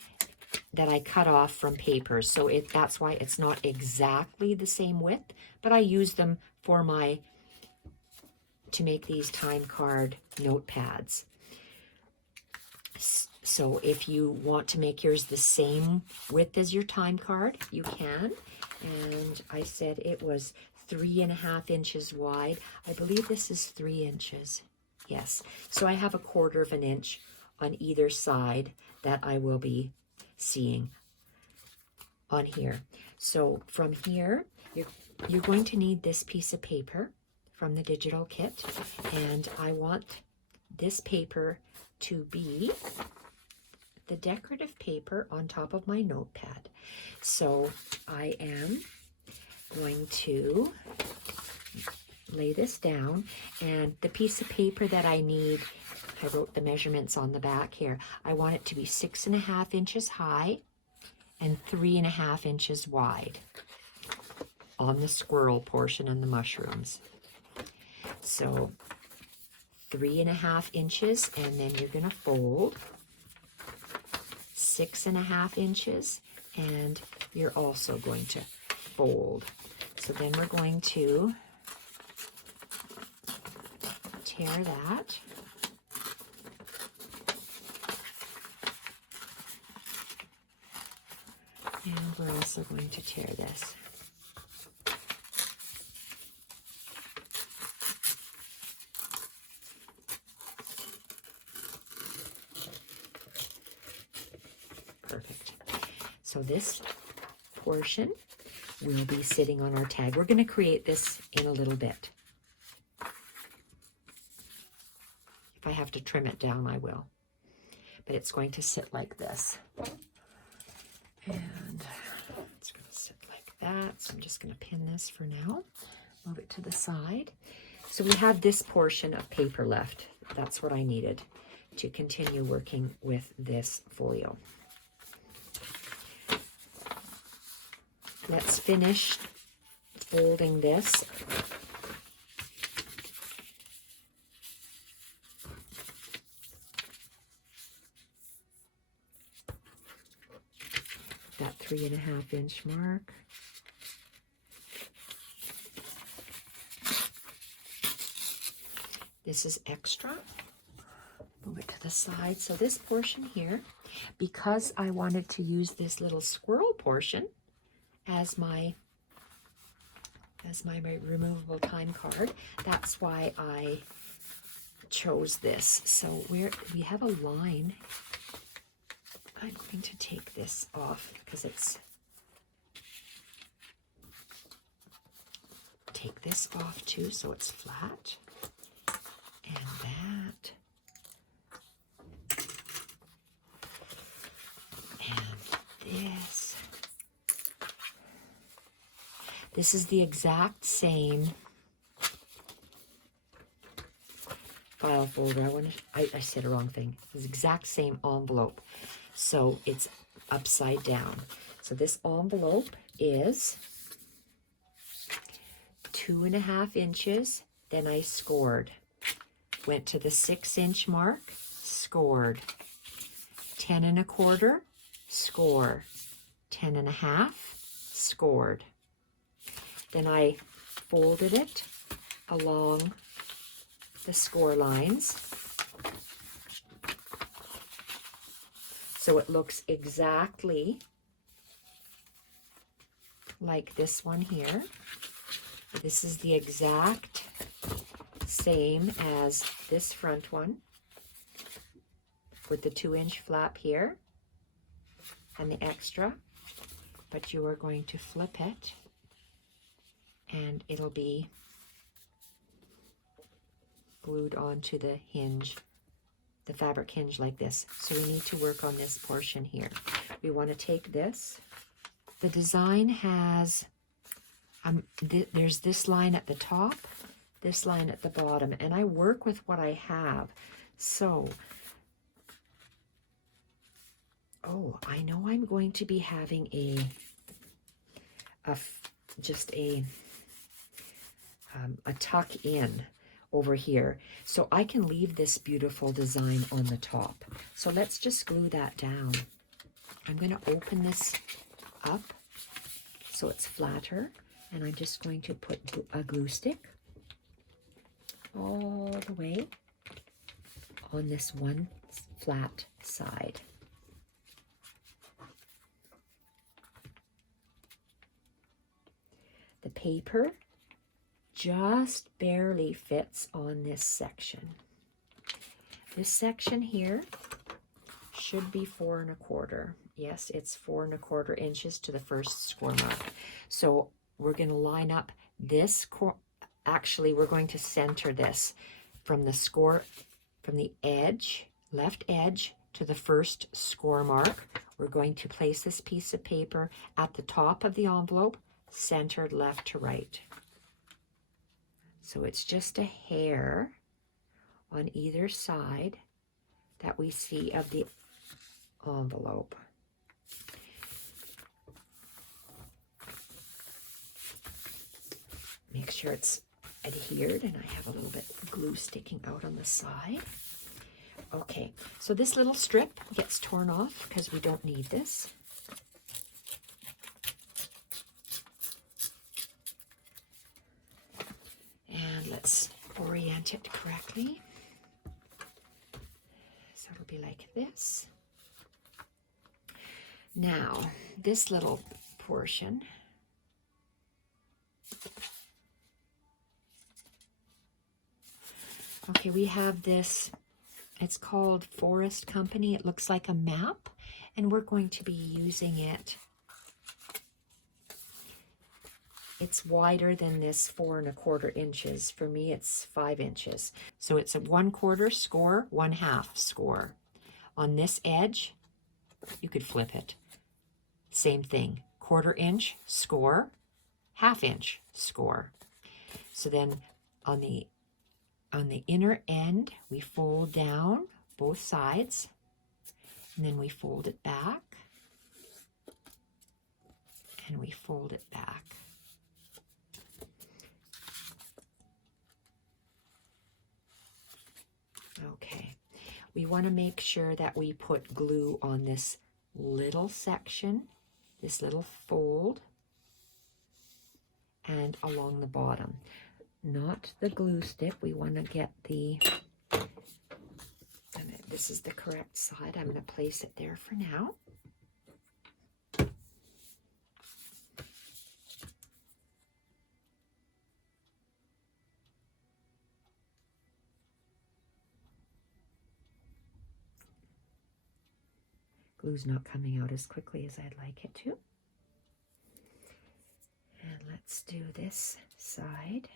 that I cut off from paper, so that's why it's not exactly the same width, but I use them for to make these time card notepads. So if you want to make yours the same width as your time card, you can. And I said it was 3.5 inches wide. I believe this is 3 inches. Yes. So I have a 1/4 of an inch on either side that I will be seeing on here. So from here, you're going to need this piece of paper from the digital kit, and I want this paper to be the decorative paper on top of my notepad. So I am going to lay this down, and the piece of paper that I need, I wrote the measurements on the back here. I want it to be 6.5 inches high and 3.5 inches wide on the squirrel portion and the mushrooms. So 3.5 inches, and then you're going to fold 6.5 inches, and you're also going to fold. So then we're going to tear that. And we're also going to tear this. Perfect. So this portion will be sitting on our tag. We're going to create this in a little bit. If I have to trim it down, I will. But it's going to sit like this. And it's going to sit like that. So I'm just going to pin this for now. Move it to the side. So we have this portion of paper left. That's what I needed to continue working with this folio. Let's finish folding this. That 3.5 inch mark. This is extra. Move it to the side. So this portion here, because I wanted to use this little squirrel portion as my removable time card, that's why I chose this. So we have a line. I'm going to take this off because it's, take this off too so it's flat, and that, and this. This is the exact same file folder. I said a wrong thing. It's the exact same envelope. So it's upside down. So this envelope is 2.5 inches. Then I scored. Went to the 6 inch mark, scored. 10.25, score. 10.5, scored. Then I folded it along the score lines. So it looks exactly like this one here. This is the exact same as this front one with the 2 inch flap here and the extra, but you are going to flip it and it'll be glued onto the hinge, the fabric hinge like this. So we need to work on this portion here. We want to take this. The design has, there's this line at the top, this line at the bottom, and I work with what I have. So, oh, I know I'm going to be having just a tuck in over here. So I can leave this beautiful design on the top. So let's just glue that down. I'm going to open this up so it's flatter, and I'm just going to put a glue stick all the way on this one flat side. The paper just barely fits on this section. This section here should be 4 1/4. Yes, it's 4 1/4 inches to the first score mark. So we're going to line up this, actually we're going to center this from the edge, left edge to the first score mark. We're going to place this piece of paper at the top of the envelope, centered left to right. So it's just a hair on either side that we see of the envelope. Make sure it's adhered, and I have a little bit of glue sticking out on the side. Okay, so this little strip gets torn off because we don't need this. And let's orient it correctly. So it'll be like this. Now, this little portion, okay, we have this, it's called Forest Company. It looks like a map, and we're going to be using it. It's wider than this 4 1/4 inches. For me, it's 5 inches. So it's a 1/4 score, 1/2 score. On this edge, you could flip it. Same thing, 1/4 inch score, 1/2 inch score. So then on the inner end, we fold down both sides, and then we fold it back, and we fold it back. Okay, we want to make sure that we put glue on this little section, this little fold, and along the bottom. Not the glue stick. We want to get the, and this is the correct side. I'm going to place it there for now. Glue's not coming out as quickly as I'd like it to. And let's do this side.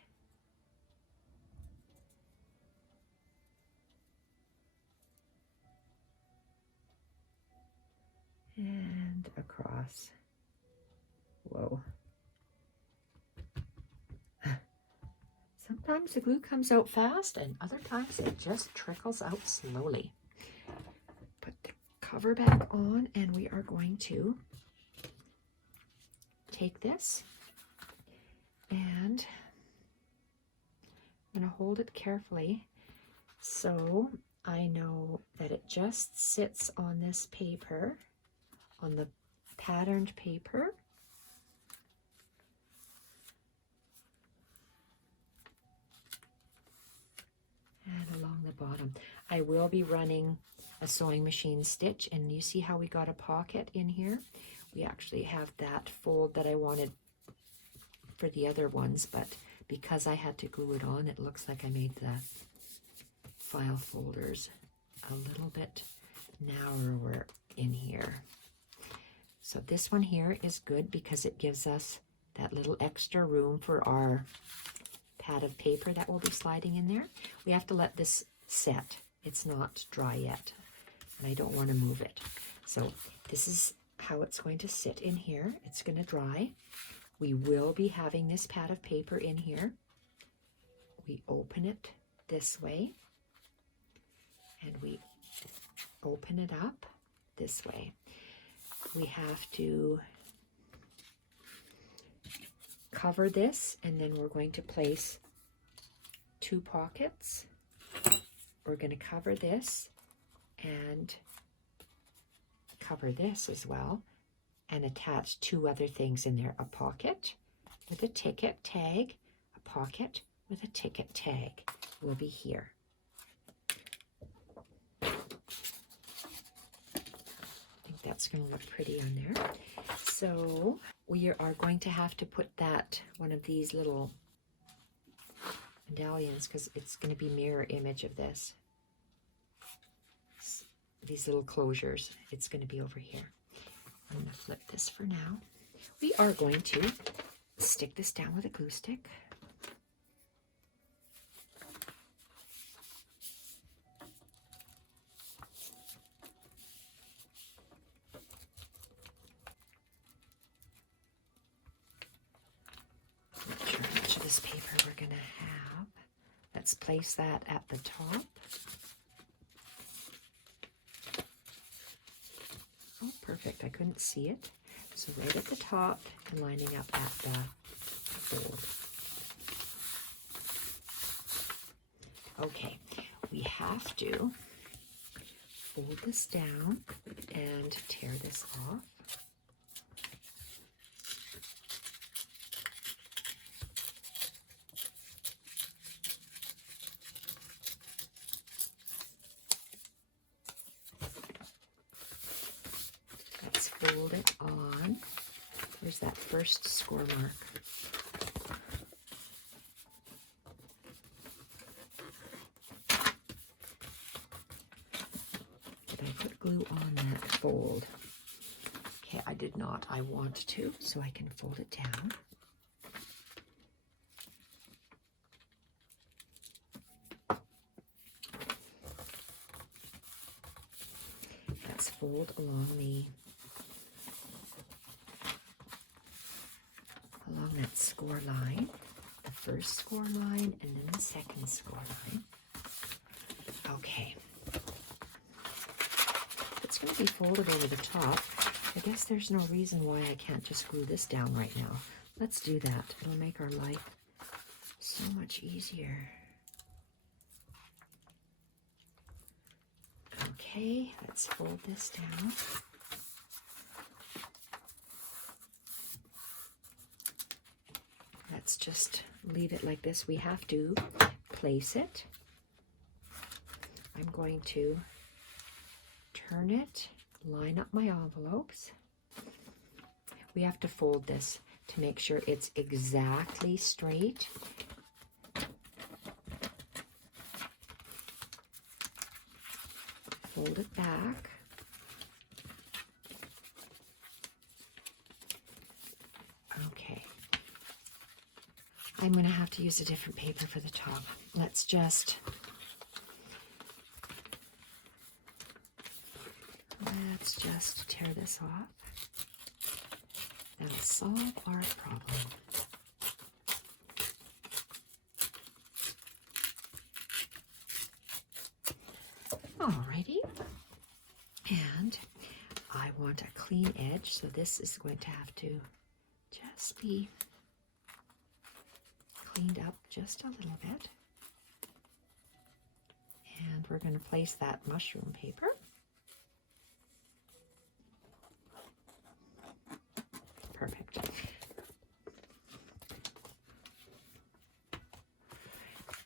And across. Whoa. Sometimes the glue comes out fast, and other times it just trickles out slowly. Put the cover back on, and we are going to take this, and I'm going to hold it carefully so I know that it just sits on this paper, on the patterned paper. And along the bottom. I will be running a sewing machine stitch, and you see how we got a pocket in here? We actually have that fold that I wanted for the other ones, but because I had to glue it on, it looks like I made the file folders a little bit narrower in here. So this one here is good because it gives us that little extra room for our pad of paper that will be sliding in there. We have to let this set. It's not dry yet, and I don't want to move it. So this is how it's going to sit in here. It's going to dry. We will be having this pad of paper in here. We open it this way, and we open it up this way. We have to cover this, and then we're going to place 2 pockets. We're going to cover this and cover this as well and attach 2 other things in there. A pocket with a ticket tag, a pocket with a ticket tag will be here. I think that's going to look pretty on there. So we are going to have to put that, one of these little medallions, because it's going to be mirror image of this. These little closures, it's going to be over here. I'm going to flip this for now. We are going to stick this down with a glue stick. Not sure how much of this paper we're going to have. Let's place that at the top. Oh, perfect. I couldn't see it. So right at the top and lining up at the fold. Okay, we have to fold this down and tear this off. Fold it on. There's that first score mark. Did I put glue on that fold? Okay, I did not. I want to, so I can fold it down. Let's fold along that score line, the first score line, and then the second score line. Okay. It's going to be folded over the top. I guess there's no reason why I can't just glue this down right now. Let's do that. It'll make our life so much easier. Okay, let's fold this down. Let's just leave it like this. We have to place it. I'm going to turn it, line up my envelopes. We have to fold this to make sure it's exactly straight. Fold it back. Okay. I'm going to have to use a different paper for the top. Let's just tear this off. That'll solve our problem. Alrighty. And I want a clean edge, so this is going to have to just be cleaned up just a little bit. And we're going to place that mushroom paper. Perfect.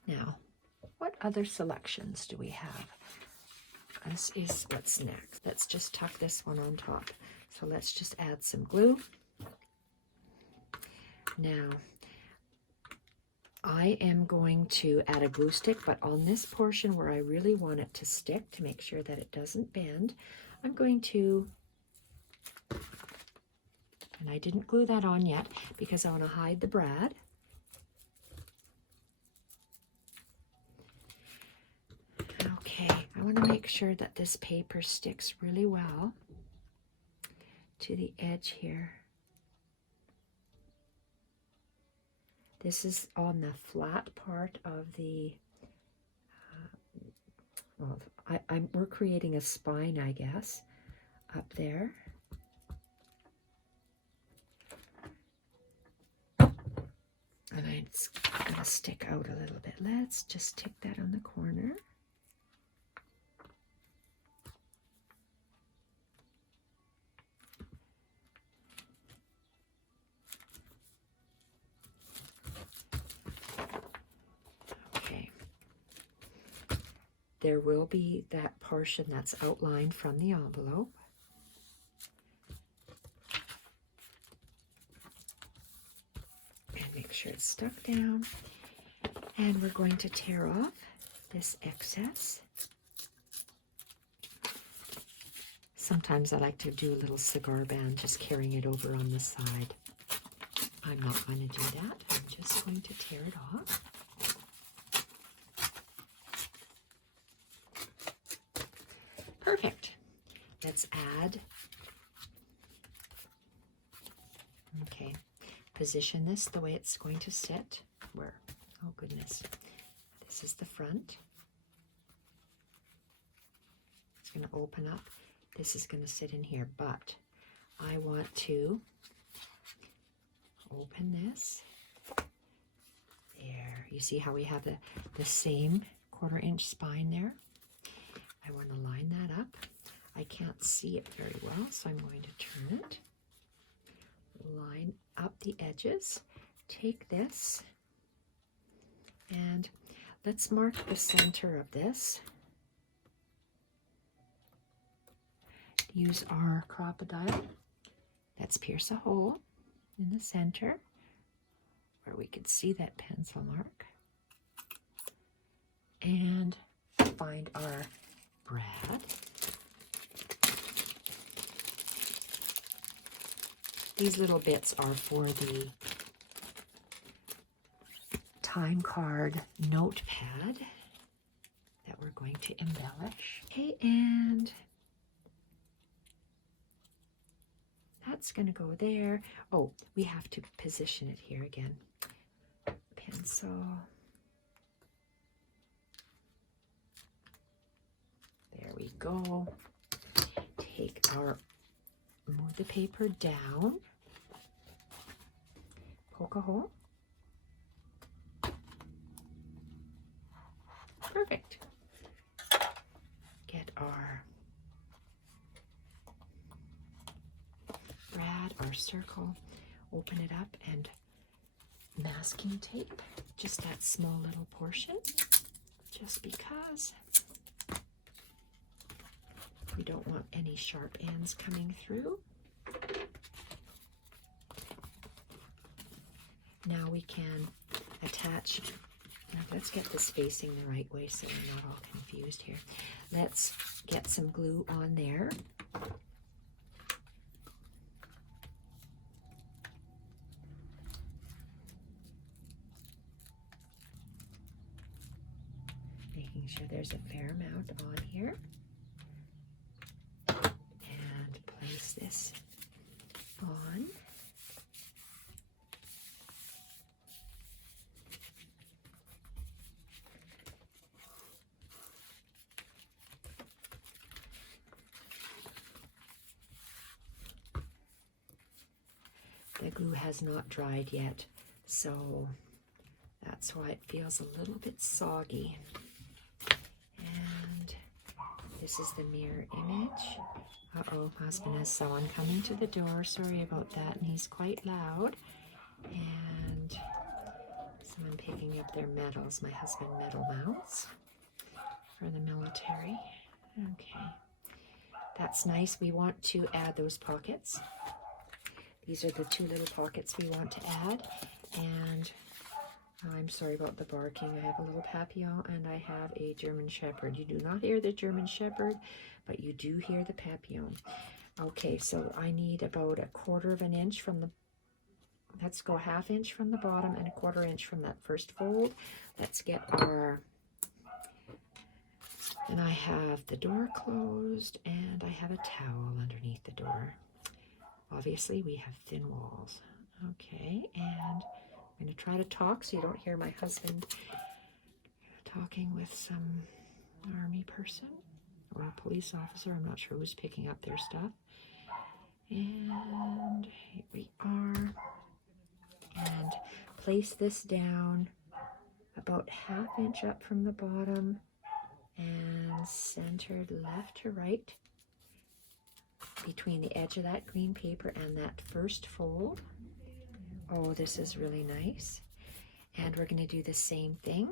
Now, what other selections do we have? This is what's next. Let's just tuck this one on top. So let's just add some glue. Now, I am going to add a glue stick, but on this portion where I really want it to stick, to make sure that it doesn't bend, I'm going to, and I didn't glue that on yet because I want to hide the brad. Okay, I want to make sure that this paper sticks really well to the edge here. This is on the flat part of the, we're creating a spine, I guess, up there. And I It's gonna stick out a little bit. Let's just stick that on the corner. Okay. There will be that portion that's outlined from the envelope. And make sure it's stuck down. And we're going to tear off this excess. Sometimes I like to do a little cigar band, just carrying it over on the side. I'm not going to do that. I'm just going to tear it off. Perfect. Let's add. Okay. Position this the way it's going to sit. Where? Oh, goodness. This is the front. It's going to open up. This is going to sit in here, but I want to open this. There. You see how we have the same 1/4 inch spine there? I want to line that up. I can't see it very well, so I'm going to turn it. Line up the edges. Take this and let's mark the center of this. Use our crocodile. Let's pierce a hole in the center where we can see that pencil mark. And find our brad. These little bits are for the time card notepad that we're going to embellish. Okay, and that's going to go there. Oh, we have to position it here again. Pencil. There we go. Move the paper down. Poke a hole. Perfect. Get our brad, our circle, open it up, and masking tape just that small little portion, just because we don't want any sharp ends coming through. Now we can attach. Now let's get this facing the right way so we're not all confused here. Let's get some glue on there. Making sure there's a fair amount on here. And place this on. The glue has not dried yet, so that's why it feels a little bit soggy. And this is the mirror image. Uh-oh, husband has someone coming to the door. Sorry about that, and he's quite loud. And someone picking up their medals. My husband medal mounts for the military. Okay, that's nice. We want to add those pockets. These are the two little pockets we want to add. And I'm sorry about the barking. I have a little papillon and I have a German Shepherd. You do not hear the German Shepherd, but you do hear the papillon. Okay, so I need about 1/4 inch from the, let's go 1/2 inch from the bottom and 1/4 inch from that first fold. Let's get our, and I have the door closed and I have a towel underneath the door. Obviously, we have thin walls. Okay, and I'm going to try to talk so you don't hear my husband talking with some army person or a police officer. I'm not sure who's picking up their stuff. And here we are. And place this down about 1/2 inch up from the bottom and centered left to right between the edge of that green paper and that first fold. Oh, this is really nice. And we're going to do the same thing.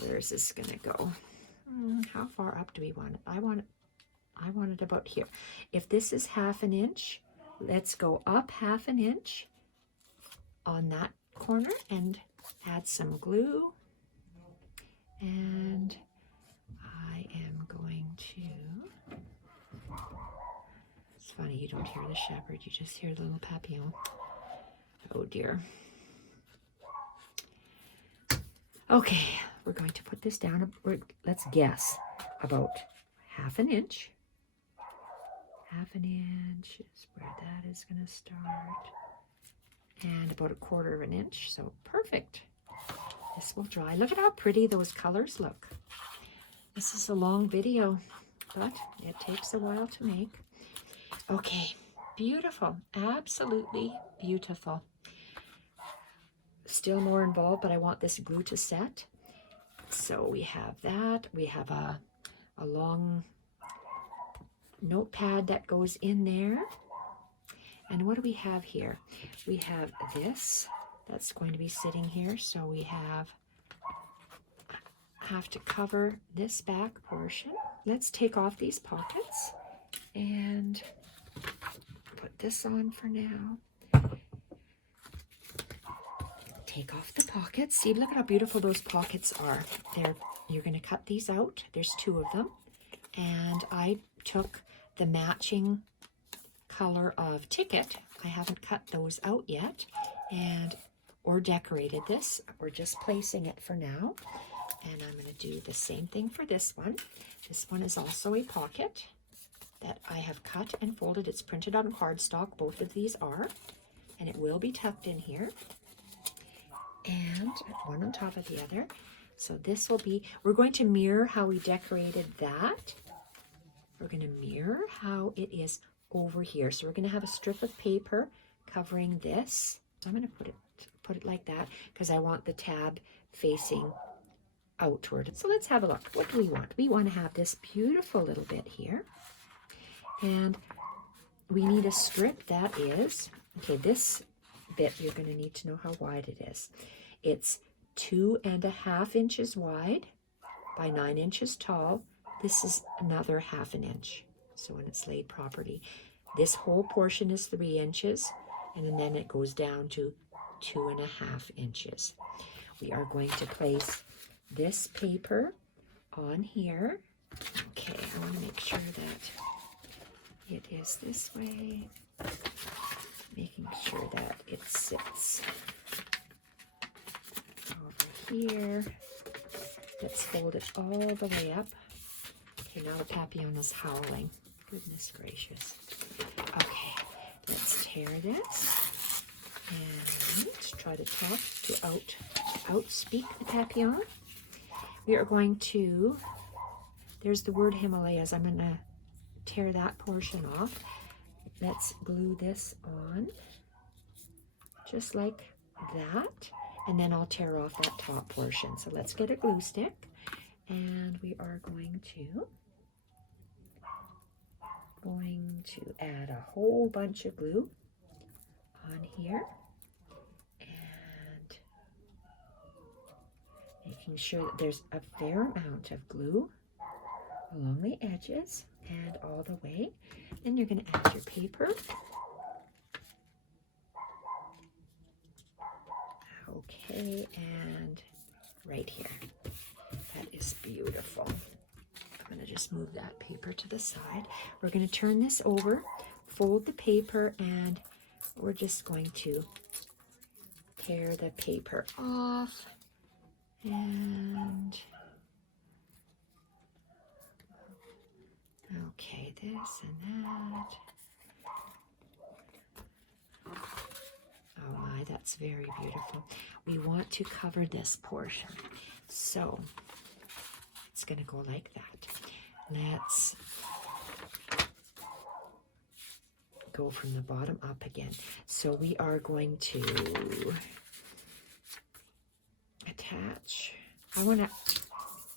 Where is this going to go? How far up do we want it? I want it about here. If this is 1/2 inch, let's go up 1/2 inch on that corner and add some glue. And I am going to, it's funny, you don't hear the shepherd, you just hear the little papillon. Oh dear. Okay, we're going to put this down, let's guess, about 1/2 inch. 1/2 inch is where that is going to start. And about 1/4 inch, so perfect. This will dry. Look at how pretty those colors look. This is a long video, but it takes a while to make. Okay, beautiful, absolutely beautiful. Still more involved, but I want this glue to set. So we have that. We have a long notepad that goes in there. And what do we have here? We have this that's going to be sitting here. So we have to cover this back portion. Let's take off these pockets and put this on for now. Take off the pockets. See, look at how beautiful those pockets are. You're going to cut these out. There's 2 of them. And I took the matching color of ticket. I haven't cut those out yet or decorated this. We're just placing it for now. And I'm going to do the same thing for this one. This one is also a pocket that I have cut and folded. It's printed on cardstock. Both of these are. And it will be tucked in here. And one on top of the other. So this will be, we're going to mirror how we decorated that. We're going to mirror how it is over here. So we're going to have a strip of paper covering this. So I'm going to put it like that because I want the tab facing outward. So let's have a look. What do we want? We want to have this beautiful little bit here. And we need a strip that is, okay, this bit you're going to need to know how wide it is. It's 2.5 inches wide by 9 inches tall. This is another 1/2 inch. So when it's laid properly, this whole portion is 3 inches, and then it goes down to 2.5 inches. We are going to place this paper on here. Okay, I want to make sure that it is this way, making sure that it sits over here. Let's fold it all the way up. Okay, now the papillon is howling. Goodness gracious. Okay, let's tear this and try to talk to outspeak the papillon. We are going to, there's the word Himalayas. I'm going to tear that portion off. Let's glue this on just like that, and then I'll tear off that top portion. So let's get a glue stick, and we are going to add a whole bunch of glue on here, and making sure that there's a fair amount of glue along the edges and all the way. Then you're going to add your paper. Okay, and right here. That is beautiful. I'm going to just move that paper to the side. We're going to turn this over, fold the paper, and we're just going to tear the paper off. And okay, this and that. Oh my, that's very beautiful. We want to cover this portion. So it's going to go like that. Let's go from the bottom up again. So we are going to attach. I want to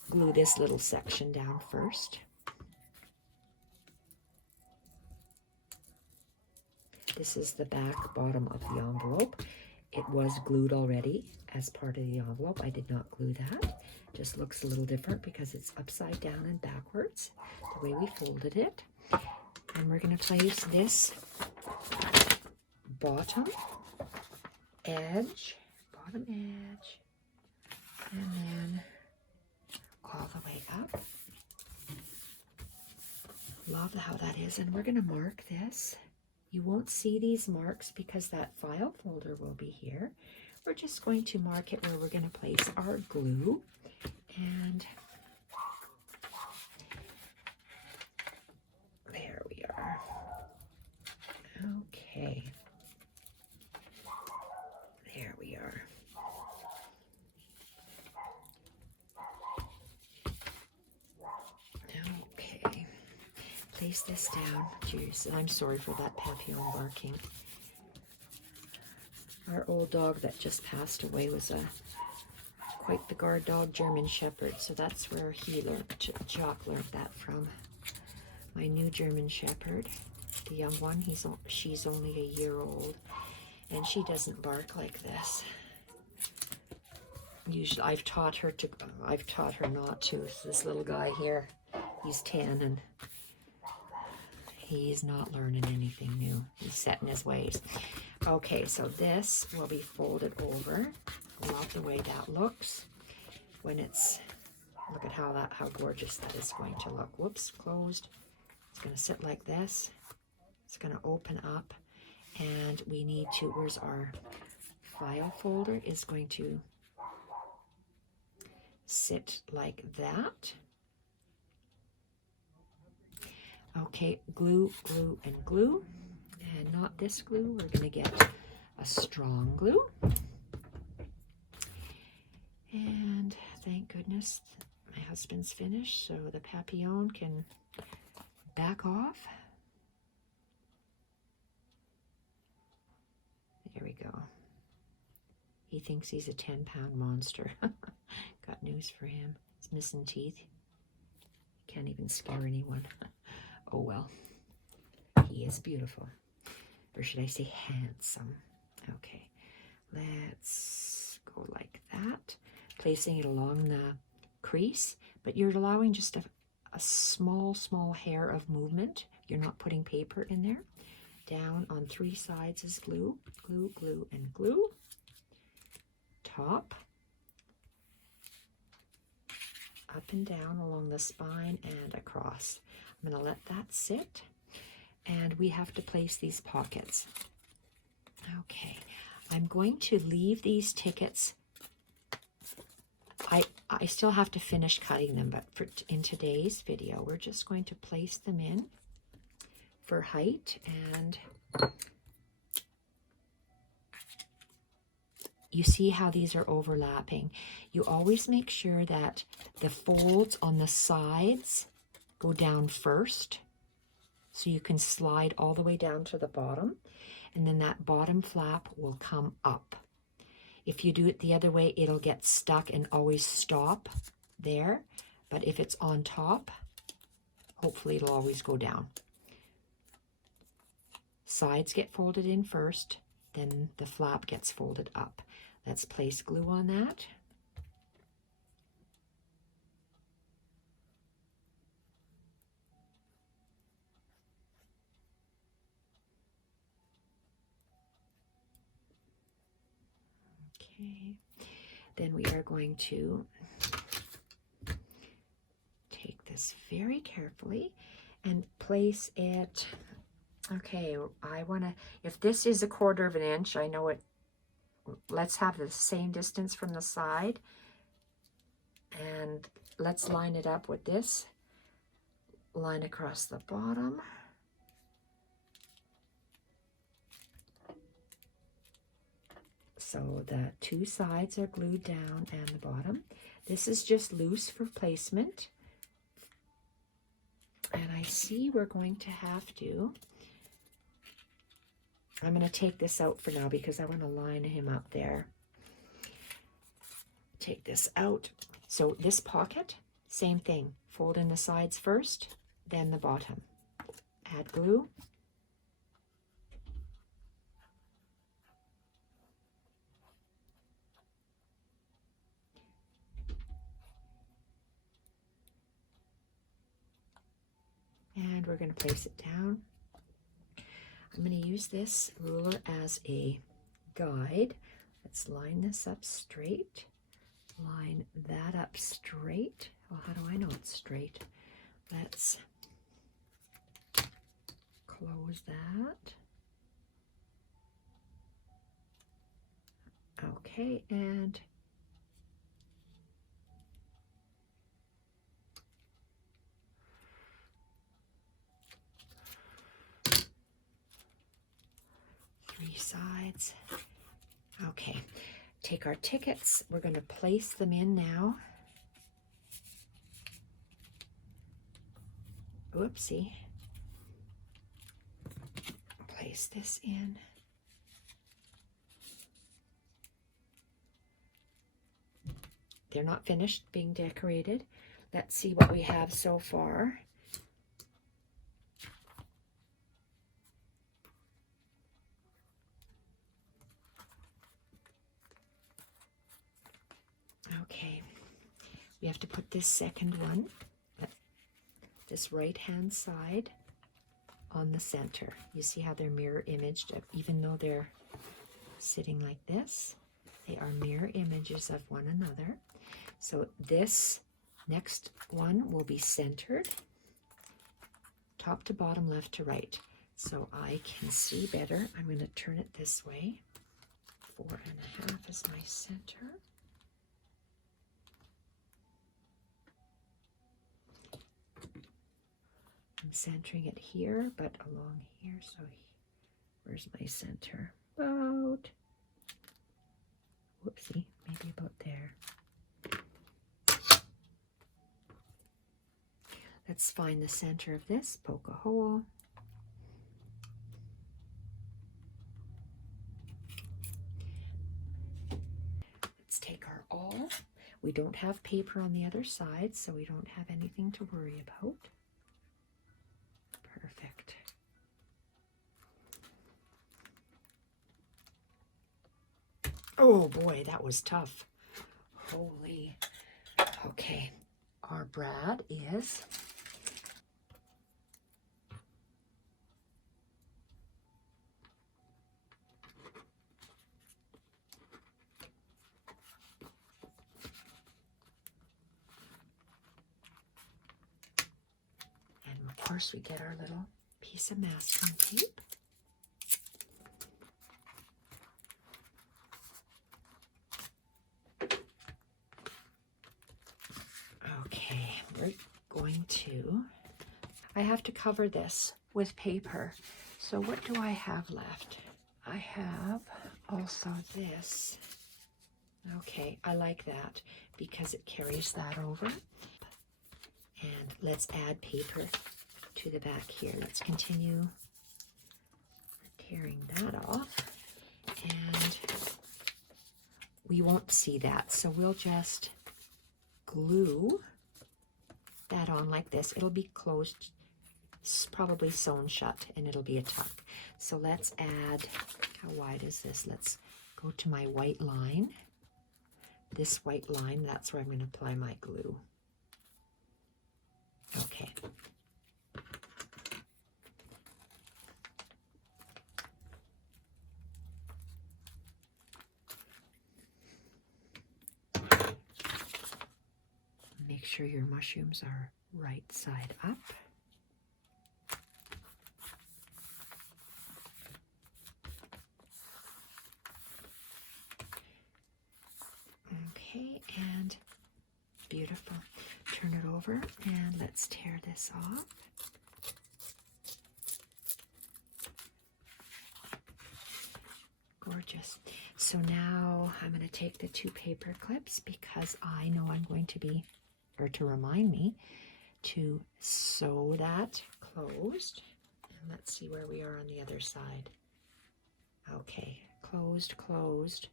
glue this little section down first. This is the back bottom of the envelope. It was glued already as part of the envelope. I did not glue that. Just looks a little different because it's upside down and backwards, the way we folded it. And we're going to place this bottom edge, and then all the way up. Love how that is. And we're going to mark this. You won't see these marks because that file folder will be here. We're just going to mark it where we're going to place our glue. And there we are. Okay. There we are. Okay. Place this down. Jeez, I'm sorry for that papillon barking. Our old dog that just passed away was quite the guard dog, German Shepherd. So that's where he learned, Jock learned that from. My new German Shepherd, the young one, she's only a year old, and she doesn't bark like this. Usually, I've taught her not to. So this little guy here, he's 10, and he's not learning anything new. He's set in his ways. Okay, so this will be folded over. Love the way that looks when it's, look at how gorgeous that is going to look. Whoops, closed. It's going to sit like this. It's going to open up, and we need to, where's our file folder, is going to sit like that. Okay, glue, glue, and glue. And not this glue. We're going to get a strong glue. And thank goodness my husband's finished, so the papillon can back off. There we go. He thinks he's a 10-pound monster. Got news for him. He's missing teeth. Can't even scare anyone. Oh well. He is beautiful. Or should I say handsome? Okay. Let's go like that. Placing it along the crease, but you're allowing just a small hair of movement. You're not putting paper in there. Down on 3 sides is glue, glue, glue, and glue. Top. Up and down along the spine and across. I'm going to let that sit. And we have to place these pockets. Okay. I'm going to leave these tickets. I still have to finish cutting them, but in today's video, we're just going to place them in for height. And you see how these are overlapping. You always make sure that the folds on the sides go down first, so you can slide all the way down to the bottom, and then that bottom flap will come up. If you do it the other way, it'll get stuck and always stop there. But if it's on top, hopefully it'll always go down. Sides get folded in first, then the flap gets folded up. Let's place glue on that. Okay, then we are going to take this very carefully and place it. Okay, I want to, if this is 1/4 inch, I know it, let's have the same distance from the side, and let's line it up with this line across the bottom. So the 2 sides are glued down and the bottom. This is just loose for placement. And I see we're going to have to, I'm going to take this out for now because I want to line him up there. take this out. So this pocket, same thing. Fold in the sides first, then the bottom. Add glue. And we're going to place it down. I'm going to use this ruler as a guide. Let's line this up straight. Line that up straight. Well, how do I know it's straight? Let's close that. Okay, and three sides. Okay, take our tickets. We're going to place them in now. Oopsie. Place this in. They're not finished being decorated. Let's see what we have so far. Okay, we have to put this second one, this right-hand side, on the center. You see how they're mirror imaged, even though they're sitting like this, they are mirror images of one another. So this next one will be centered, top to bottom, left to right. So I can see better. I'm going to turn it this way. 4.5 is my center. I'm centering it here, but along here. So where's my center? About, whoopsie, maybe about there. Let's find the center of this, poke a hole. Let's take our awl. We don't have paper on the other side, so we don't have anything to worry about. Perfect. Oh boy, that was tough. Holy. Okay, our brad is of course, we get our little piece of masking tape. Okay, we're going to, I have to cover this with paper. So what do I have left? I have also this. Okay, I like that because it carries that over. And let's add paper to the back here. Let's continue tearing that off, and we won't see that, so we'll just glue that on like this. It'll be closed, probably sewn shut, and it'll be a tuck. So let's add, how wide is this? Let's go to my white line. This white line, that's where I'm going to apply my glue. Okay. Make sure your mushrooms are right side up. Okay, and beautiful. Turn it over and let's tear this off. Gorgeous. So now I'm going to take the 2 paper clips because I know I'm going to be, or to remind me, to sew that closed. And let's see where we are on the other side. Okay, closed, closed.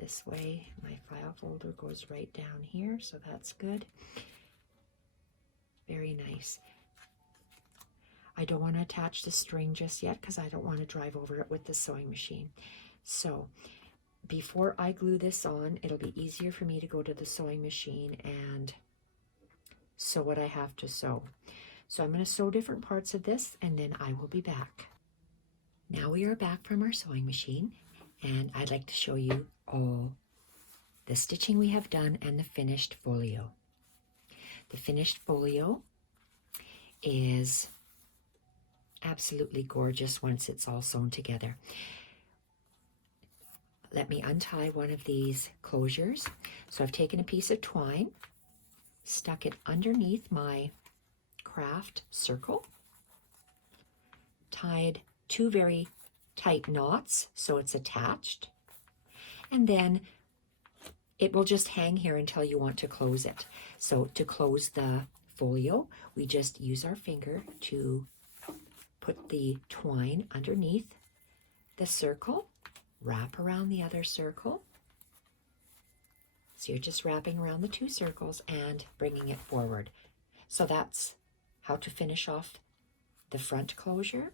this way. My file folder goes right down here, so that's good. Very nice. I don't want to attach the string just yet because I don't want to drive over it with the sewing machine. So before I glue this on, it'll be easier for me to go to the sewing machine and sew what I have to sew. So I'm going to sew different parts of this and then I will be back. Now we are back from our sewing machine and I'd like to show you all the stitching we have done and the finished folio. The finished folio is absolutely gorgeous once it's all sewn together. Let me untie one of these closures. So I've taken a piece of twine, stuck it underneath my craft circle, tied 2 very tight knots so it's attached, and then it will just hang here until you want to close it. So to close the folio, we just use our finger to put the twine underneath the circle, wrap around the other circle. So you're just wrapping around the 2 circles and bringing it forward. So that's how to finish off the front closure,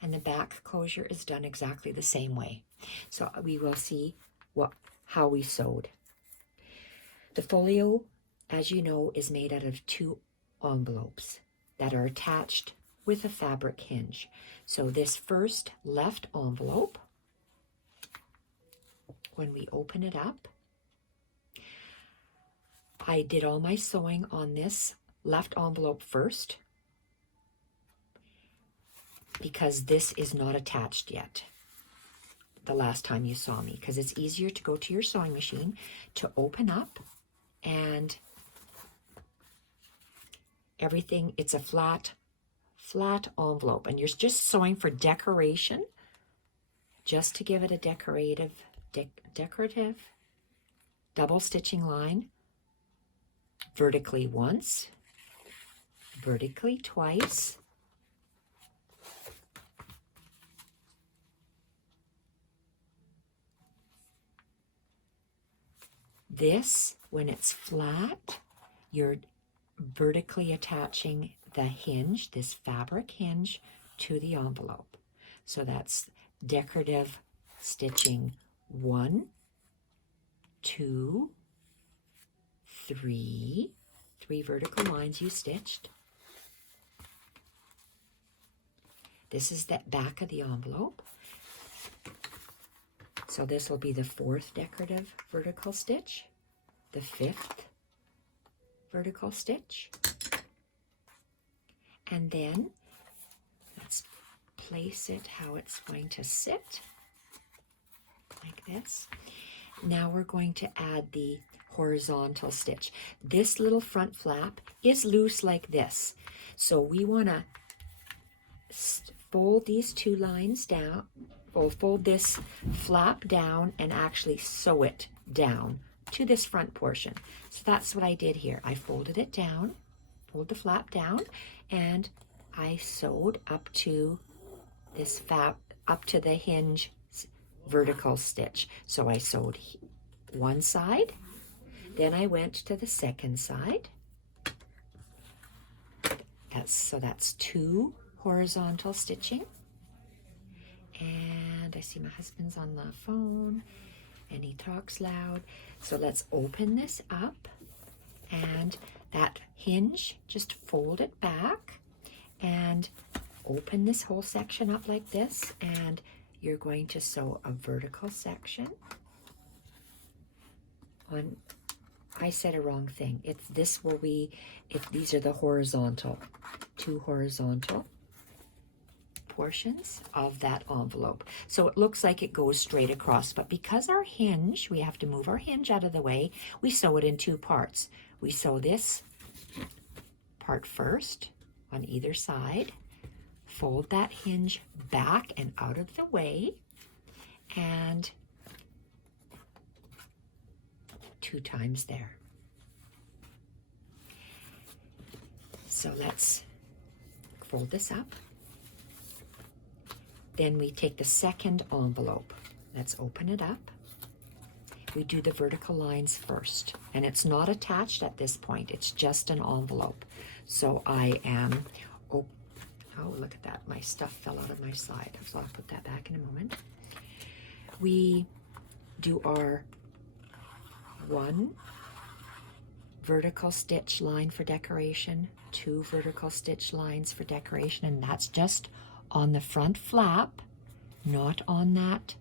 and the back closure is done exactly the same way. So we will see how we sewed. The folio, as you know, is made out of 2 envelopes that are attached with a fabric hinge. So this first left envelope, when we open it up, I did all my sewing on this left envelope first because this is not attached yet the last time you saw me, because it's easier to go to your sewing machine to open up and everything. It's a flat envelope and you're just sewing for decoration, just to give it a decorative double stitching line, vertically once, vertically twice, this, when it's flat, you're vertically attaching the hinge, this fabric hinge, to the envelope. So that's decorative stitching 1, 2, 3 vertical lines you stitched. This is the back of the envelope. So this will be the 4th decorative vertical stitch, the 5th vertical stitch, and then let's place it how it's going to sit, like this. Now we're going to add the horizontal stitch. This little front flap is loose like this, so we want to fold these 2 lines down, or fold this flap down and actually sew it down to this front portion. So that's what I did here. I folded it down, fold the flap down, and I sewed up to this up to the hinge vertical stitch. So I sewed one side, then I went to the second side. That's 2 horizontal stitching. And I see my husband's on the phone and he talks loud. So let's open this up, and that hinge, just fold it back and open this whole section up like this, and you're going to sew a vertical section on. I said a wrong thing. It's this will be, if these are the horizontal, 2 horizontal portions of that envelope. So it looks like it goes straight across, but because our hinge, we have to move our hinge out of the way, we sew it in 2 parts. We sew this part first on either side, fold that hinge back and out of the way, and 2 times there. So let's fold this up. Then we take the second envelope. Let's open it up. we do the vertical lines first. And it's not attached at this point, it's just an envelope. So I am, oh, look at that, my stuff fell out of my slide, so I'll put that back in a moment. We do our 1 vertical stitch line for decoration, 2 vertical stitch lines for decoration, and that's just on the front flap, not on that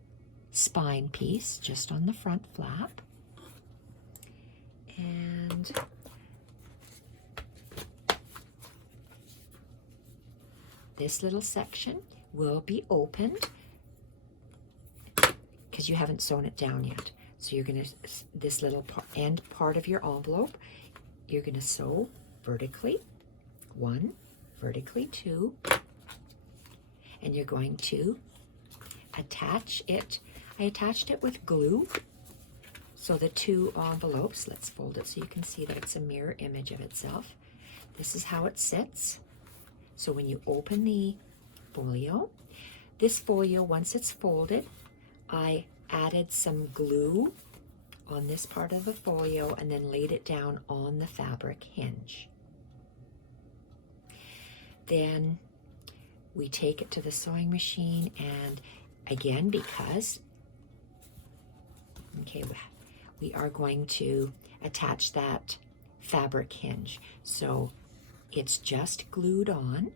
spine piece, just on the front flap. And this little section will be opened because you haven't sewn it down yet. So you're going to, this little end part of your envelope, you're going to sew vertically 1, vertically 2, and you're going to attach it. I attached it with glue. So the 2 envelopes, let's fold it so you can see that it's a mirror image of itself. This is how it sits. So when you open the folio, this folio, once it's folded, I added some glue on this part of the folio and then laid it down on the fabric hinge. Then we take it to the sewing machine, and again, because, okay, we are going to attach that fabric hinge. So it's just glued on.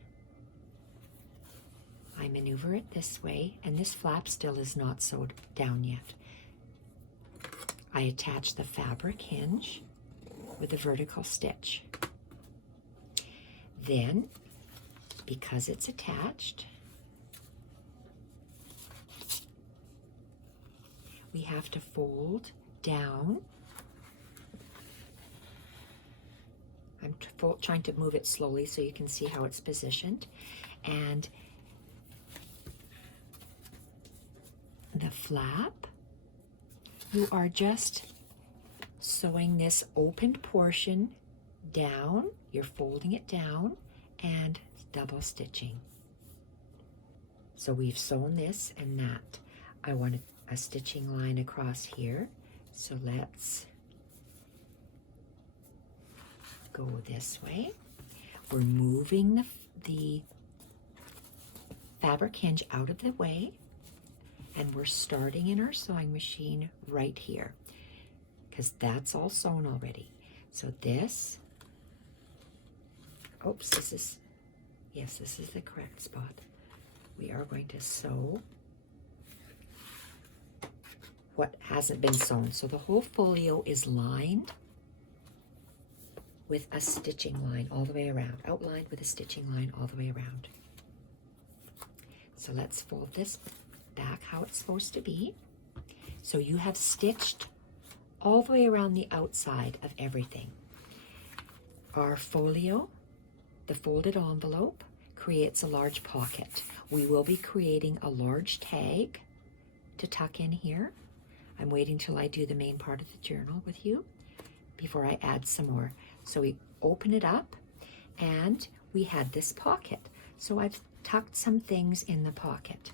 I maneuver it this way, and this flap still is not sewed down yet. I attach the fabric hinge with a vertical stitch. Then, because it's attached, we have to fold down. I'm trying to move it slowly so you can see how it's positioned. And the flap, you are just sewing this opened portion down. You're folding it down and double stitching. So we've sewn this and that. I want a stitching line across here. So let's go this way. We're moving the fabric hinge out of the way, and we're starting in our sewing machine right here because that's all sewn already. So this, oops, this is the correct spot. We are going to sew what hasn't been sewn. So the whole folio is lined with a stitching line all the way around, outlined with a stitching line all the way around. So let's fold this back how it's supposed to be. So you have stitched all the way around the outside of everything. Our folio, the folded envelope, creates a large pocket. We will be creating a large tag to tuck in here. I'm waiting till I do the main part of the journal with you before I add some more. So we open it up and we had this pocket. So I've tucked some things in the pocket.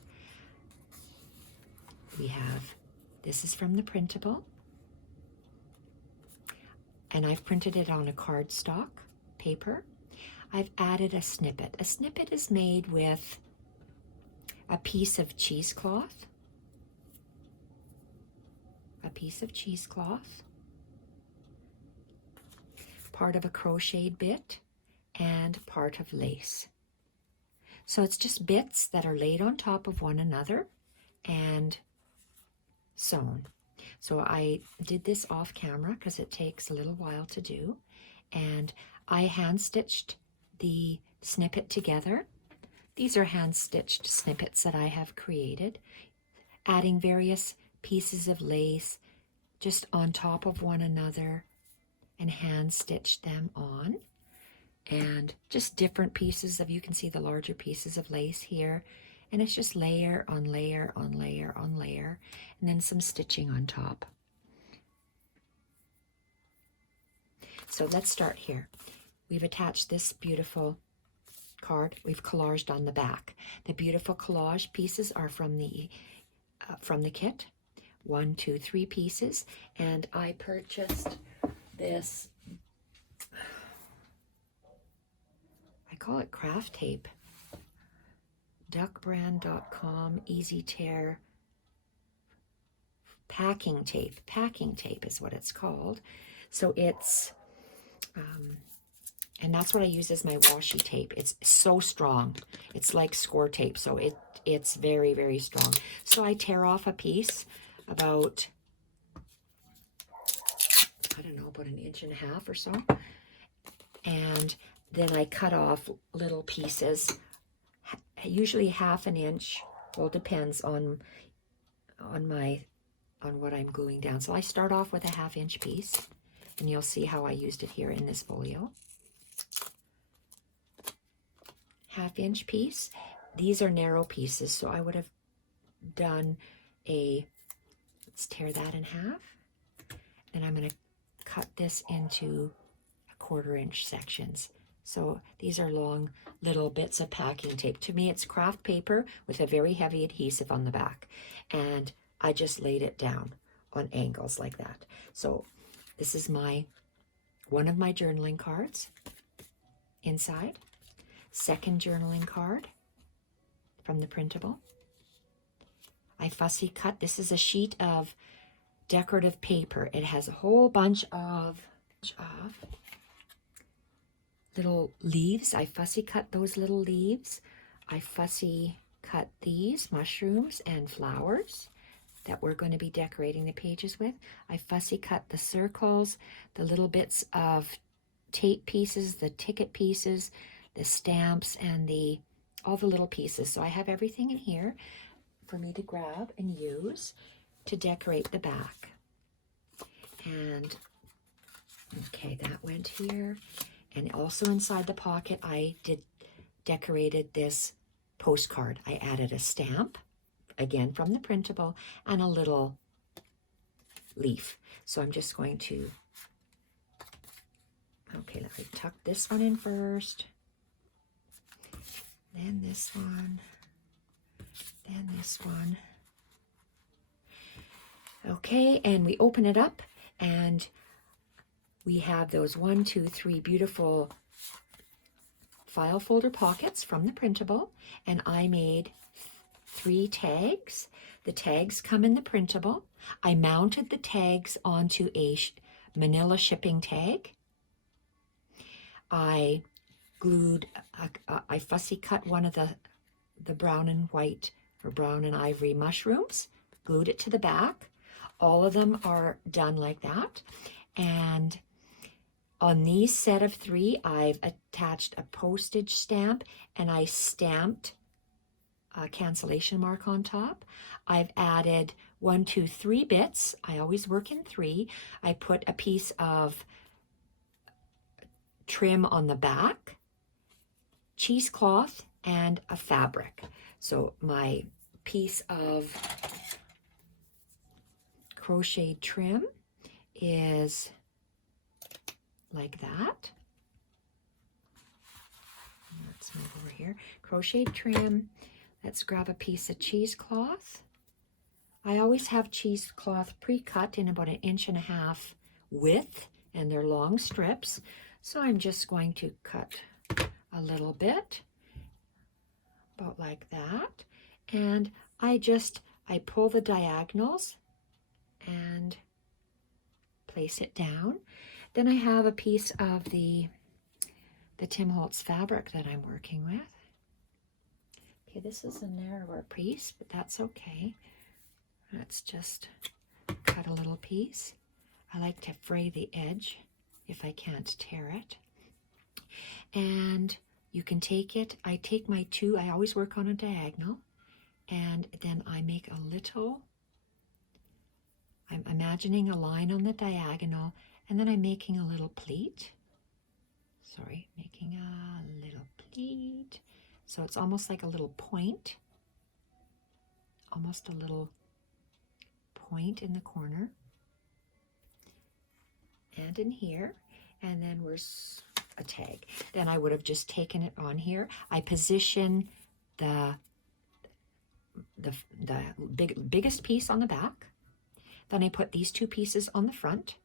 We have, this is from the printable, and I've printed it on a cardstock paper. I've added a snippet. A snippet is made with a piece of cheesecloth, part of a crocheted bit, and part of lace. So it's just bits that are laid on top of one another and sewn. So I did this off camera because it takes a little while to do, and I hand stitched the snippet together. These are hand stitched snippets that I have created, adding various pieces of lace just on top of one another, and hand stitched them on. And just different pieces of, you can see the larger pieces of lace here, and it's just layer on layer on layer on layer, and then some stitching on top. So let's start here. We've attached this beautiful card. We've collaged on the back. The beautiful collage pieces are from the kit. 1, 2, 3 pieces. And I purchased this, I call it craft tape, duckbrand.com easy tear packing tape is what it's called. So it's and that's what I use as my washi tape. It's so strong. It's like score tape, so it's very, very strong. So I tear off a piece about, I don't know, about 1.5 inches or so. And then I cut off little pieces, usually 1/2 inch. Well, depends on what I'm gluing down. So I start off with a 1/2 inch piece, and you'll see how I used it here in this folio. 1/2 inch piece. These are narrow pieces, so I would have done let's tear that in half. And I'm going to cut this into 1/4 inch sections. So these are long little bits of packing tape. To me, it's craft paper with a very heavy adhesive on the back. And I just laid it down on angles like that. So this is one of my journaling cards inside. Second journaling card from the printable. I fussy cut. This is a sheet of decorative paper. It has a whole bunch of little leaves. I fussy cut those little leaves. I fussy cut these mushrooms and flowers that we're going to be decorating the pages with. I fussy cut the circles, the little bits of tape pieces, the ticket pieces, the stamps, and all the little pieces. So I have everything in here for me to grab and use to decorate the back. And okay, that went here. And also inside the pocket, I decorated this postcard. I added a stamp, again from the printable, and a little leaf. So I'm just going to, okay, let me tuck this one in first. Then this one. Then this one. Okay, and we open it up, and we have those 1, 2, 3 beautiful file folder pockets from the printable, and I made 3 tags. The tags come in the printable. I mounted the tags onto a manila shipping tag. I glued, I fussy cut one of the brown and white, or brown and ivory mushrooms, glued it to the back. All of them are done like that. And on these set of 3, I've attached a postage stamp, and I stamped a cancellation mark on top. I've added 1, 2, 3 bits. I always work in 3. I put a piece of trim on the back, cheesecloth, and a fabric. So my piece of crocheted trim is like that. Let's move over here. Crocheted trim. Let's grab a piece of cheesecloth. I always have cheesecloth pre-cut in about 1.5 inches width, and they're long strips. So I'm just going to cut a little bit, about like that. And I pull the diagonals and place it down. Then I have a piece of the Tim Holtz fabric that I'm working with. Okay, this is a narrower piece, but that's okay. Let's just cut a little piece. I like to fray the edge if I can't tear it. And you can take it. I take my 2, I always work on a diagonal, and then I make a little, I'm imagining a line on the diagonal, and then I'm making a little pleat. Sorry, making a little pleat. So it's almost like a little point, almost a little point in the corner, and in here, and then where's a tag. Then I would have just taken it on here. I position the biggest piece on the back, Then I put these 2 pieces on the front,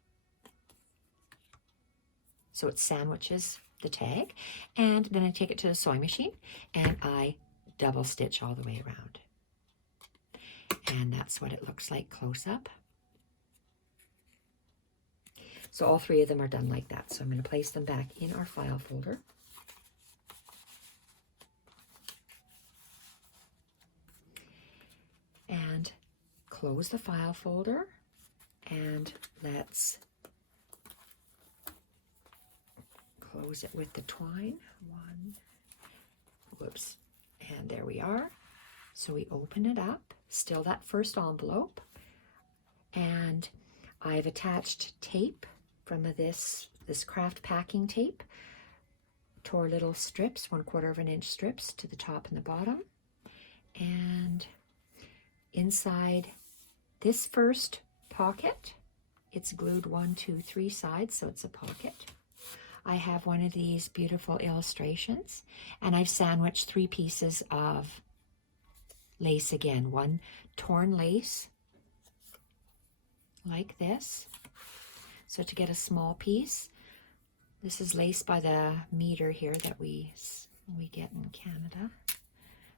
so it sandwiches the tag, and then I take it to the sewing machine and I double stitch all the way around. And that's what it looks like close up. So all 3 of them are done like that. So I'm going to place them back in our file folder. And close the file folder, and let's close it with the twine. Whoops. And there we are. So we open it up, still that first envelope, and I've attached tape from this craft packing tape, tore little strips, 1/4 of an inch strips to the top and the bottom. And inside this first pocket, it's glued 1, 2, 3 sides, so it's a pocket. I have one of these beautiful illustrations, and I've sandwiched 3 pieces of lace again. One torn lace like this. So to get a small piece, this is lace by the meter here that we get in Canada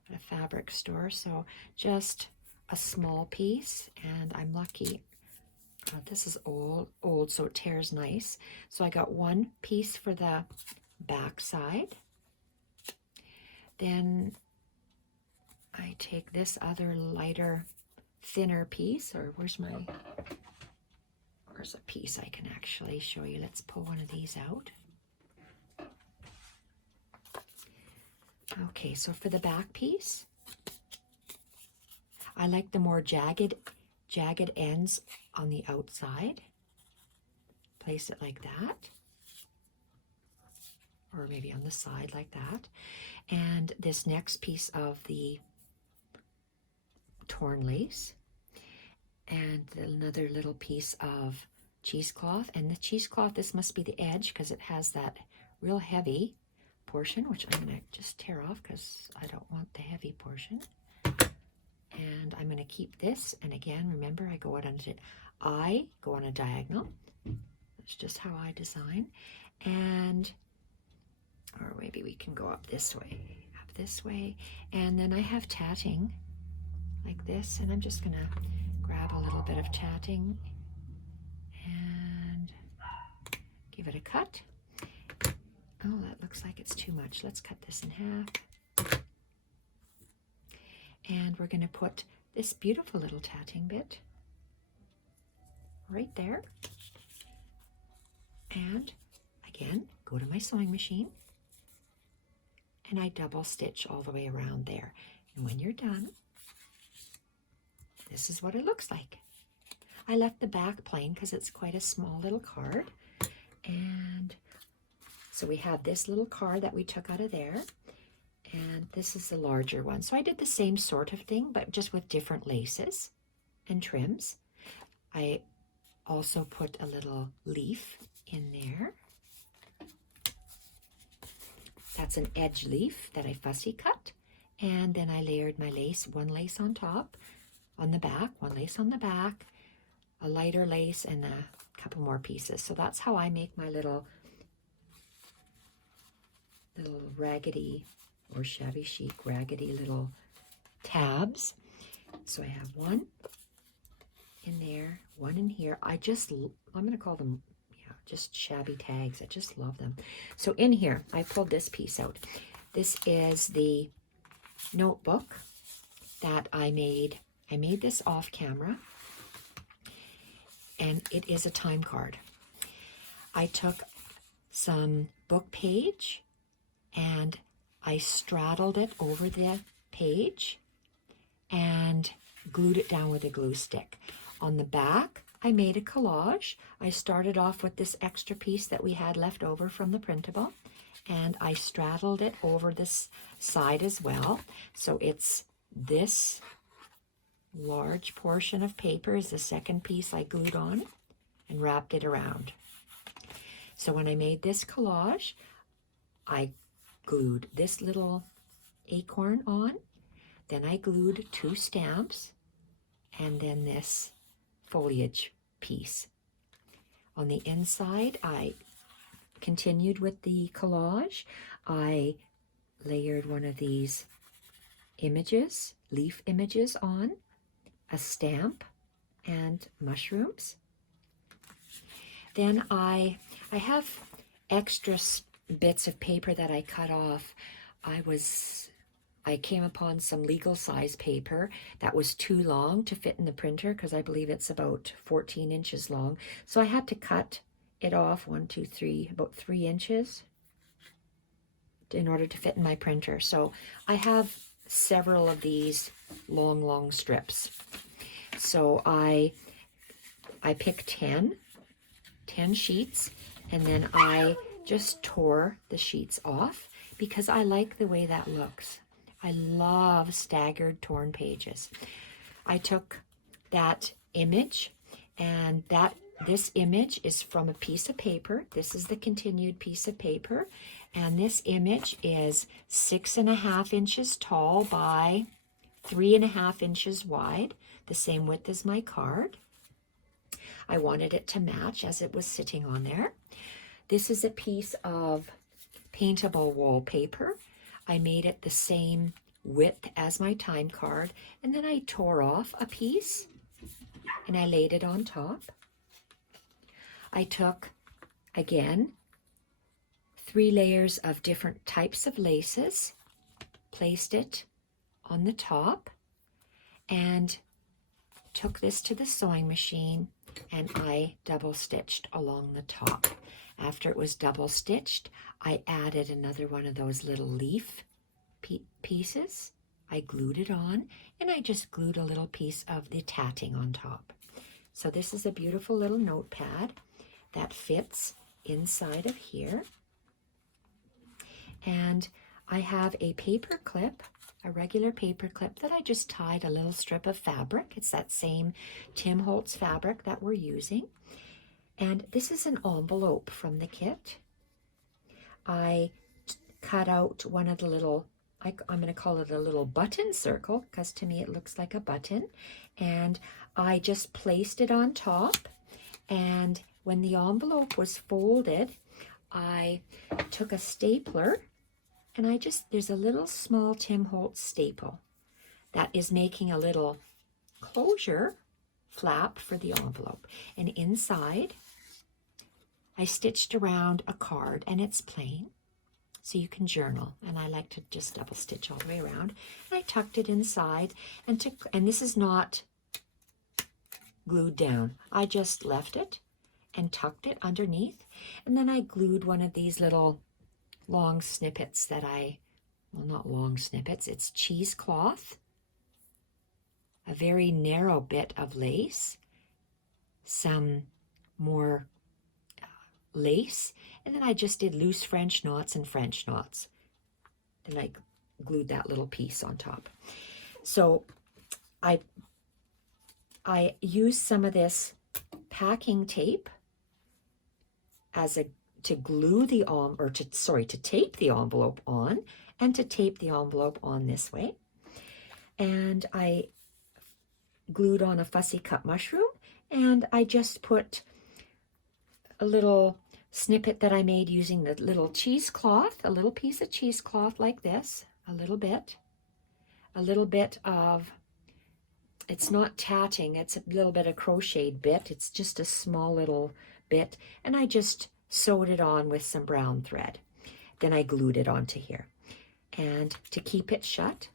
at a fabric store. So just a small piece, and I'm lucky. This is old, so it tears nice. So I got 1 piece for the back side. Then I take this other lighter, thinner piece, or where's a piece I can actually show you. Let's pull one of these out. Okay, so for the back piece, I like the more jagged ends on the outside. Place it like that, or maybe on the side like that. And this next piece of the torn lace, and another little piece of cheesecloth. And the cheesecloth, this must be the edge because it has that real heavy portion, which I'm going to just tear off because I don't want the heavy portion. And I'm going to keep this, and again, remember, I go on a diagonal. That's just how I design. And, or maybe we can go up this way, and then I have tatting like this, and I'm just going to grab a little bit of tatting and give it a cut. Oh, that looks like it's too much. Let's cut this in half. And we're going to put this beautiful little tatting bit right there. And again, go to my sewing machine, and I double stitch all the way around there. And when you're done, this is what it looks like. I left the back plain because it's quite a small little card. And so we have this little card that we took out of there, and this is the larger one. So I did the same sort of thing, but just with different laces and trims. I also put a little leaf in there. That's an edge leaf that I fussy cut. And then I layered my lace, 1 lace on top, on the back, 1 lace on the back, a lighter lace, and a couple more pieces. So that's how I make my little raggedy or shabby chic raggedy little tabs. So I have 1 in there, 1 in here. I'm going to call them, just shabby tags. I just love them. So in here, I pulled this piece out. This is the notebook that I made. I made this off camera, and it is a time card. I took some book page and I straddled it over the page and glued it down with a glue stick. On the back, I made a collage. I started off with this extra piece that we had left over from the printable, and I straddled it over this side as well. So it's this large portion of paper is the second piece I glued on and wrapped it around. So when I made this collage, I glued this little acorn on, then I glued 2 stamps, and then this foliage piece. On the inside, I continued with the collage. I layered one of these images, leaf images on, a stamp, and mushrooms. Then I have extra bits of paper that I cut off. I came upon some legal size paper that was too long to fit in the printer because I believe it's about 14 inches long. So I had to cut it off, 1, 2, 3, about 3 inches in order to fit in my printer. So I have several of these long strips. So I picked 10 sheets, and then I just tore the sheets off because I like the way that looks. I love staggered torn pages. I took that image, and this image is from a piece of paper. This is the continued piece of paper, and this image is 6.5 inches tall by 3.5 inches wide, the same width as my card. I wanted it to match as it was sitting on there. This is a piece of paintable wallpaper. I made it the same width as my time card, and then I tore off a piece and I laid it on top. I took, again, 3 layers of different types of laces, placed it on the top, and took this to the sewing machine, and I double stitched along the top. After it was double stitched, I added another one of those little leaf pieces. I glued it on, and I just glued a little piece of the tatting on top. So this is a beautiful little notepad that fits inside of here. And I have a paper clip, a regular paper clip that I just tied a little strip of fabric. It's that same Tim Holtz fabric that we're using. And this is an envelope from the kit. I cut out one of the little, I'm going to call it a little button circle, because to me it looks like a button. And I just placed it on top. And when the envelope was folded, I took a stapler, and there's a little small Tim Holtz staple that is making a little closure flap for the envelope. And inside, I stitched around a card, and it's plain, so you can journal. And I like to just double stitch all the way around. And I tucked it inside, and this is not glued down. I just left it and tucked it underneath. And then I glued one of these little long snippets that well, not long snippets, it's cheesecloth, a very narrow bit of lace, some more lace, and then I just did loose French knots and French knots. Then I glued that little piece on top. So I used some of this packing tape to glue the to tape the envelope on, and to tape the envelope on this way. And I glued on a fussy cut mushroom, and I just put a little snippet that I made using the little cheesecloth, a little piece of cheesecloth like this, a little bit of, it's not tatting, it's a little bit of crocheted bit, it's just a small little bit, and I just sewed it on with some brown thread. Then I glued it onto here. And to keep it shut,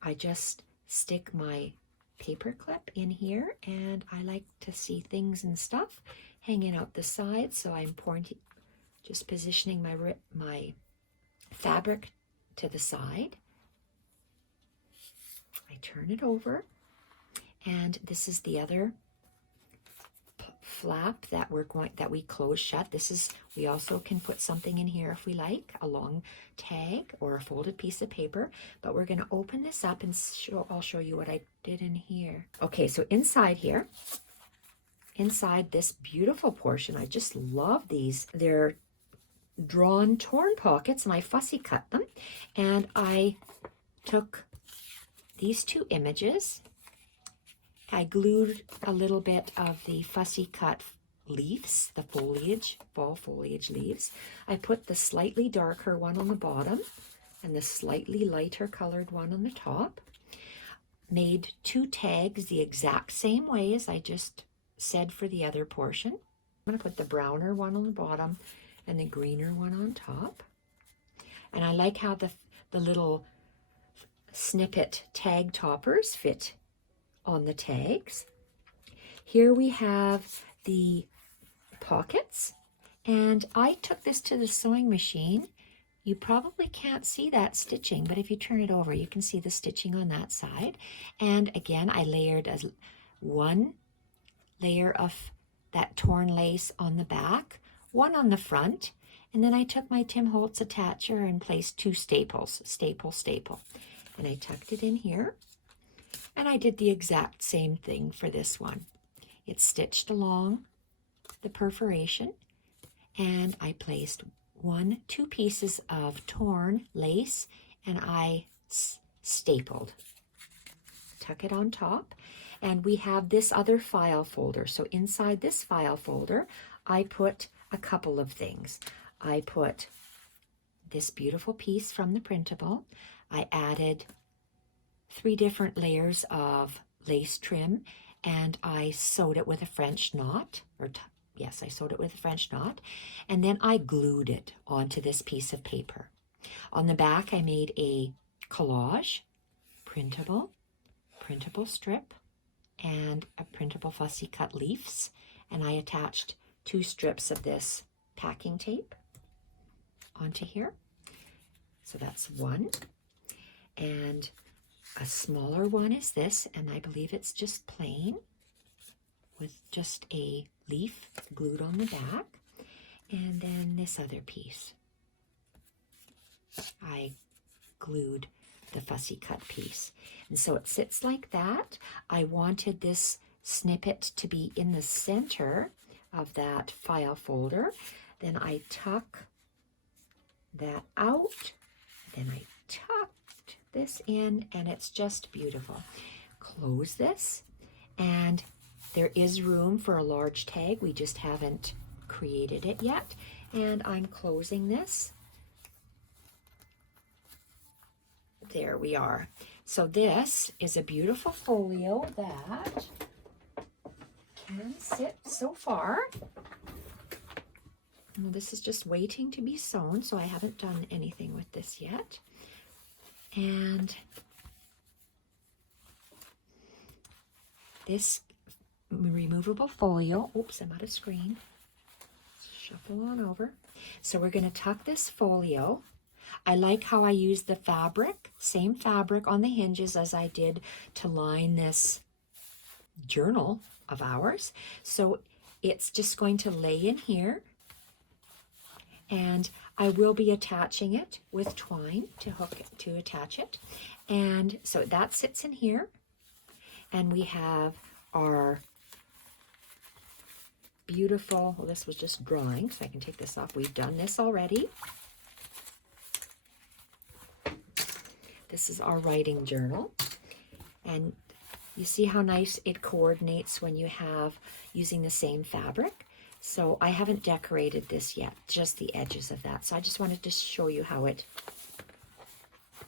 I just stick my paper clip in here, and I like to see things and stuff hanging out the side, so I'm just positioning my fabric to the side. I turn it over, and this is the other flap that we close shut. We also can put something in here if we like, a long tag or a folded piece of paper, but we're going to open this up and I'll show you what I did in here. Okay, so inside here, inside this beautiful portion, I just love these. They're drawn torn pockets, and I fussy cut them, and I took these 2 images I glued a little bit of the fussy cut leaves, the foliage, fall foliage leaves. I put the slightly darker one on the bottom and the slightly lighter colored one on the top. Made 2 tags the exact same way as I just said for the other portion. I'm going to put the browner one on the bottom and the greener one on top. And I like how the little snippet tag toppers fit on the tags. Here we have the pockets, and I took this to the sewing machine. You probably can't see that stitching, but if you turn it over, you can see the stitching on that side. And again, I layered one layer of that torn lace on the back, one on the front, and then I took my Tim Holtz attacher and placed 2 staples, staple, and I tucked it in here. And I did the exact same thing for this one. It's stitched along the perforation, and I placed 2 pieces of torn lace, and I stapled. Tuck it on top, and we have this other file folder. So inside this file folder, I put a couple of things. I put this beautiful piece from the printable. I added 3 different layers of lace trim, and I sewed it with a French knot, yes, I sewed it with a French knot, and then I glued it onto this piece of paper. On the back, I made a collage, printable strip, and a printable fussy cut leaves, and I attached 2 strips of this packing tape onto here. So that's one, and a smaller one is this, and I believe it's just plain with just a leaf glued on the back. And then this other piece, I glued the fussy cut piece. And so it sits like that. I wanted this snippet to be in the center of that file folder. Then I tuck that out, then I tucked this in, and it's just beautiful. Close this, and there is room for a large tag. We just haven't created it yet. And I'm closing this. There we are. So this is a beautiful folio that can sit so far. Well, this is just waiting to be sewn, so I haven't done anything with this yet. And this removable folio, oops, I'm out of screen. Shuffle on over. So we're going to tuck this folio. I like how I use the fabric, same fabric on the hinges as I did to line this journal of ours. So it's just going to lay in here, and I will be attaching it with twine to attach it. And so that sits in here, and we have our beautiful, well, this was just drawing, so I can take this off. We've done this already. This is our writing journal, and you see how nice it coordinates when you have using the same fabric. So I haven't decorated this yet, just the edges of that. So I just wanted to show you how it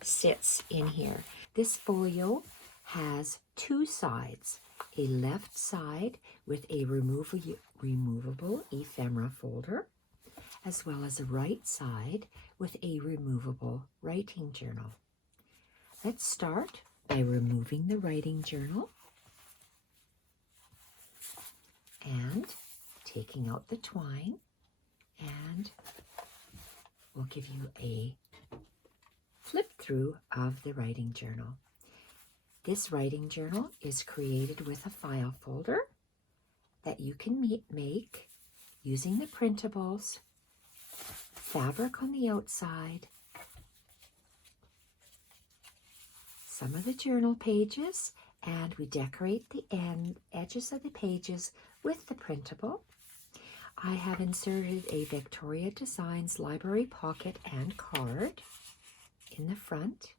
sits in here. This folio has 2 sides, a left side with a removable ephemera folder, as well as a right side with a removable writing journal. Let's start by removing the writing journal and taking out the twine, and we'll give you a flip through of the writing journal. This writing journal is created with a file folder that you can make using the printables, fabric on the outside, some of the journal pages, and we decorate the edges of the pages with the printable. I have inserted a Victoria Designs library pocket and card in the front.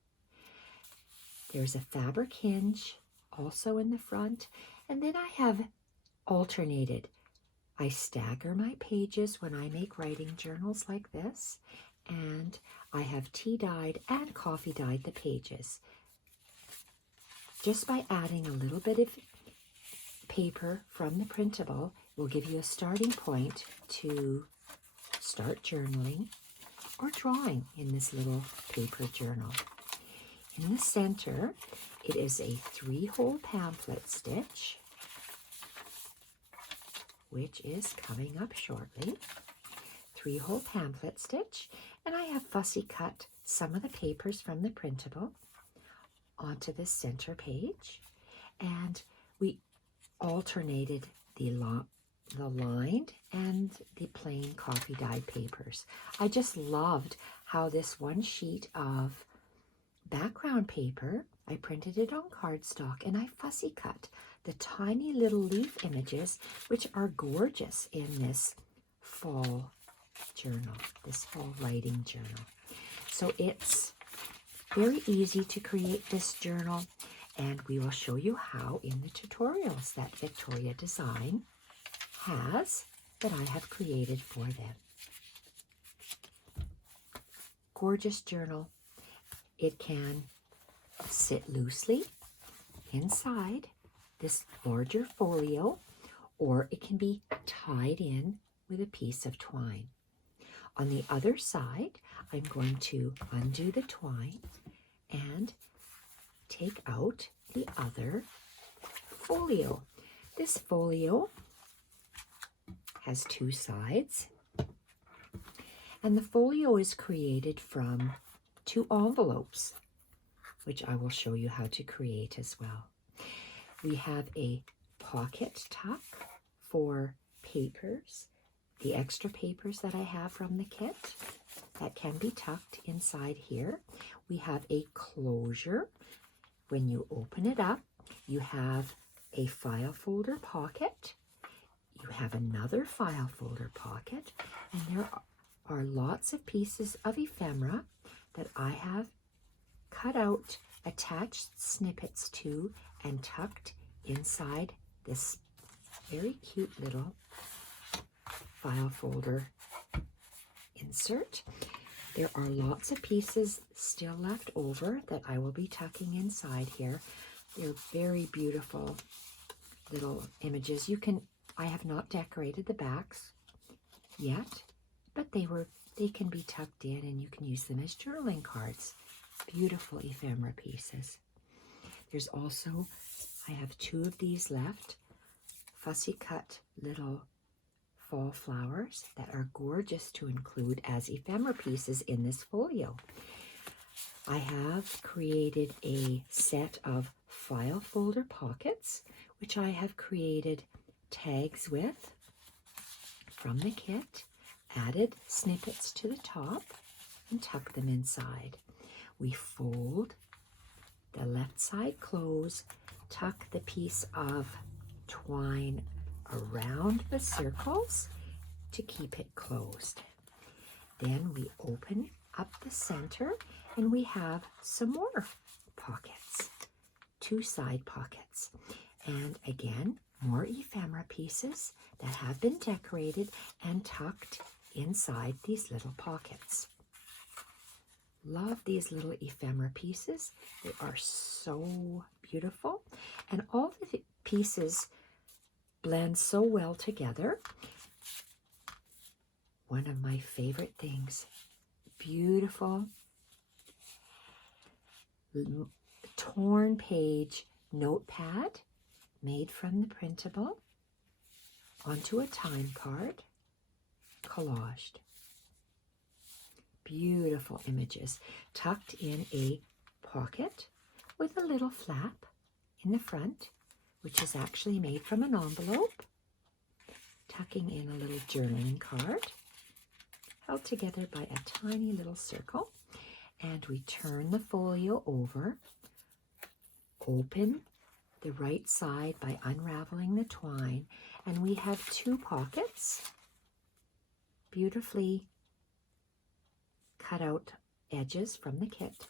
There's a fabric hinge also in the front, And then I have alternated. I stagger my pages when I make writing journals like this, and I have tea dyed and coffee dyed the pages. Just by adding a little bit of paper from the printable will give you a starting point to start journaling or drawing in this little paper journal. In the center, it is a 3-hole pamphlet stitch, which is coming up shortly. 3-hole pamphlet stitch, and I have fussy cut some of the papers from the printable onto the center page, and we alternated the lined and the plain coffee dyed papers. I just loved how this one sheet of background paper, I printed it on cardstock and I fussy cut the tiny little leaf images, which are gorgeous in this fall journal, this fall writing journal. So it's very easy to create this journal, and we will show you how in the tutorials that Victoria Design has that I have created for them. Gorgeous journal. It can sit loosely inside this larger folio, or it can be tied in with a piece of twine. On the other side, I'm going to undo the twine and take out the other folio. This folio has 2 sides, and the folio is created from 2 envelopes, which I will show you how to create as well. We have a pocket tuck for papers, the extra papers that I have from the kit that can be tucked inside here. We have a closure. When you open it up, you have a file folder pocket. You have another file folder pocket, and there are lots of pieces of ephemera that I have cut out, attached snippets to, and tucked inside this very cute little file folder insert. There are lots of pieces still left over that I will be tucking inside here. They're very beautiful little images. I have not decorated the backs yet, but they can be tucked in and you can use them as journaling cards. Beautiful ephemera pieces. There's also, I have 2 of these left, fussy cut little fall flowers that are gorgeous to include as ephemera pieces in this folio. I have created a set of file folder pockets, which I have created tags with from the kit, added snippets to the top, and tuck them inside. We fold the left side close, tuck the piece of twine around the circles to keep it closed. Then we open up the center and we have some more pockets, 2 side pockets. And again, more ephemera pieces that have been decorated and tucked inside these little pockets. Love these little ephemera pieces. They are so beautiful, and all the pieces blend so well together. One of my favorite things, beautiful torn page notepad made from the printable onto a time card, collaged. Beautiful images tucked in a pocket with a little flap in the front, which is actually made from an envelope, tucking in a little journaling card held together by a tiny little circle. And we turn the folio over, open the right side by unraveling the twine, and we have 2 pockets, beautifully cut out edges from the kit.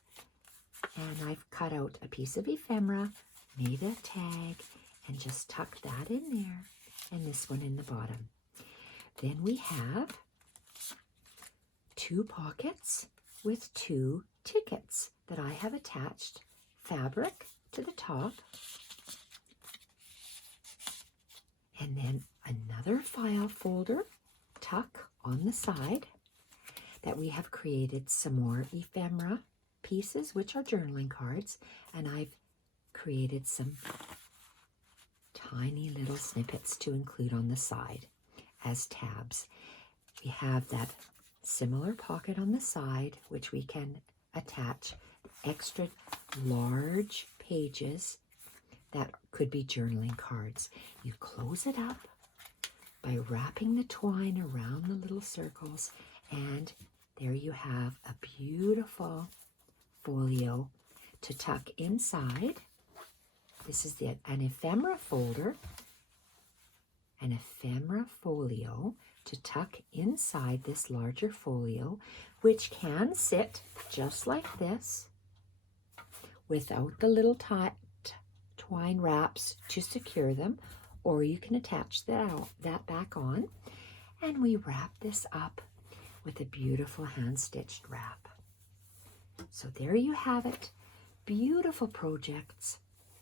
And I've cut out a piece of ephemera, made a tag, and just tuck that in there, and this one in the bottom. Then we have 2 pockets with 2 tickets that I have attached fabric to the top, and then another file folder tuck on the side that we have created some more ephemera pieces, which are journaling cards, and I've created some tiny little snippets to include on the side as tabs. We have that similar pocket on the side, which we can attach extra large pages that could be journaling cards. You close it up by wrapping the twine around the little circles, and there you have a beautiful folio to tuck inside. This is an ephemera folder, an ephemera folio to tuck inside this larger folio, which can sit just like this without the little twine wraps to secure them, or you can attach that back on, and we wrap this up with a beautiful hand-stitched wrap. So there you have it, beautiful projects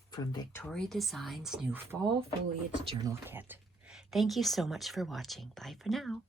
from Victoria Design's new Fall Foliage Journal Kit. Thank you so much for watching. Bye for now.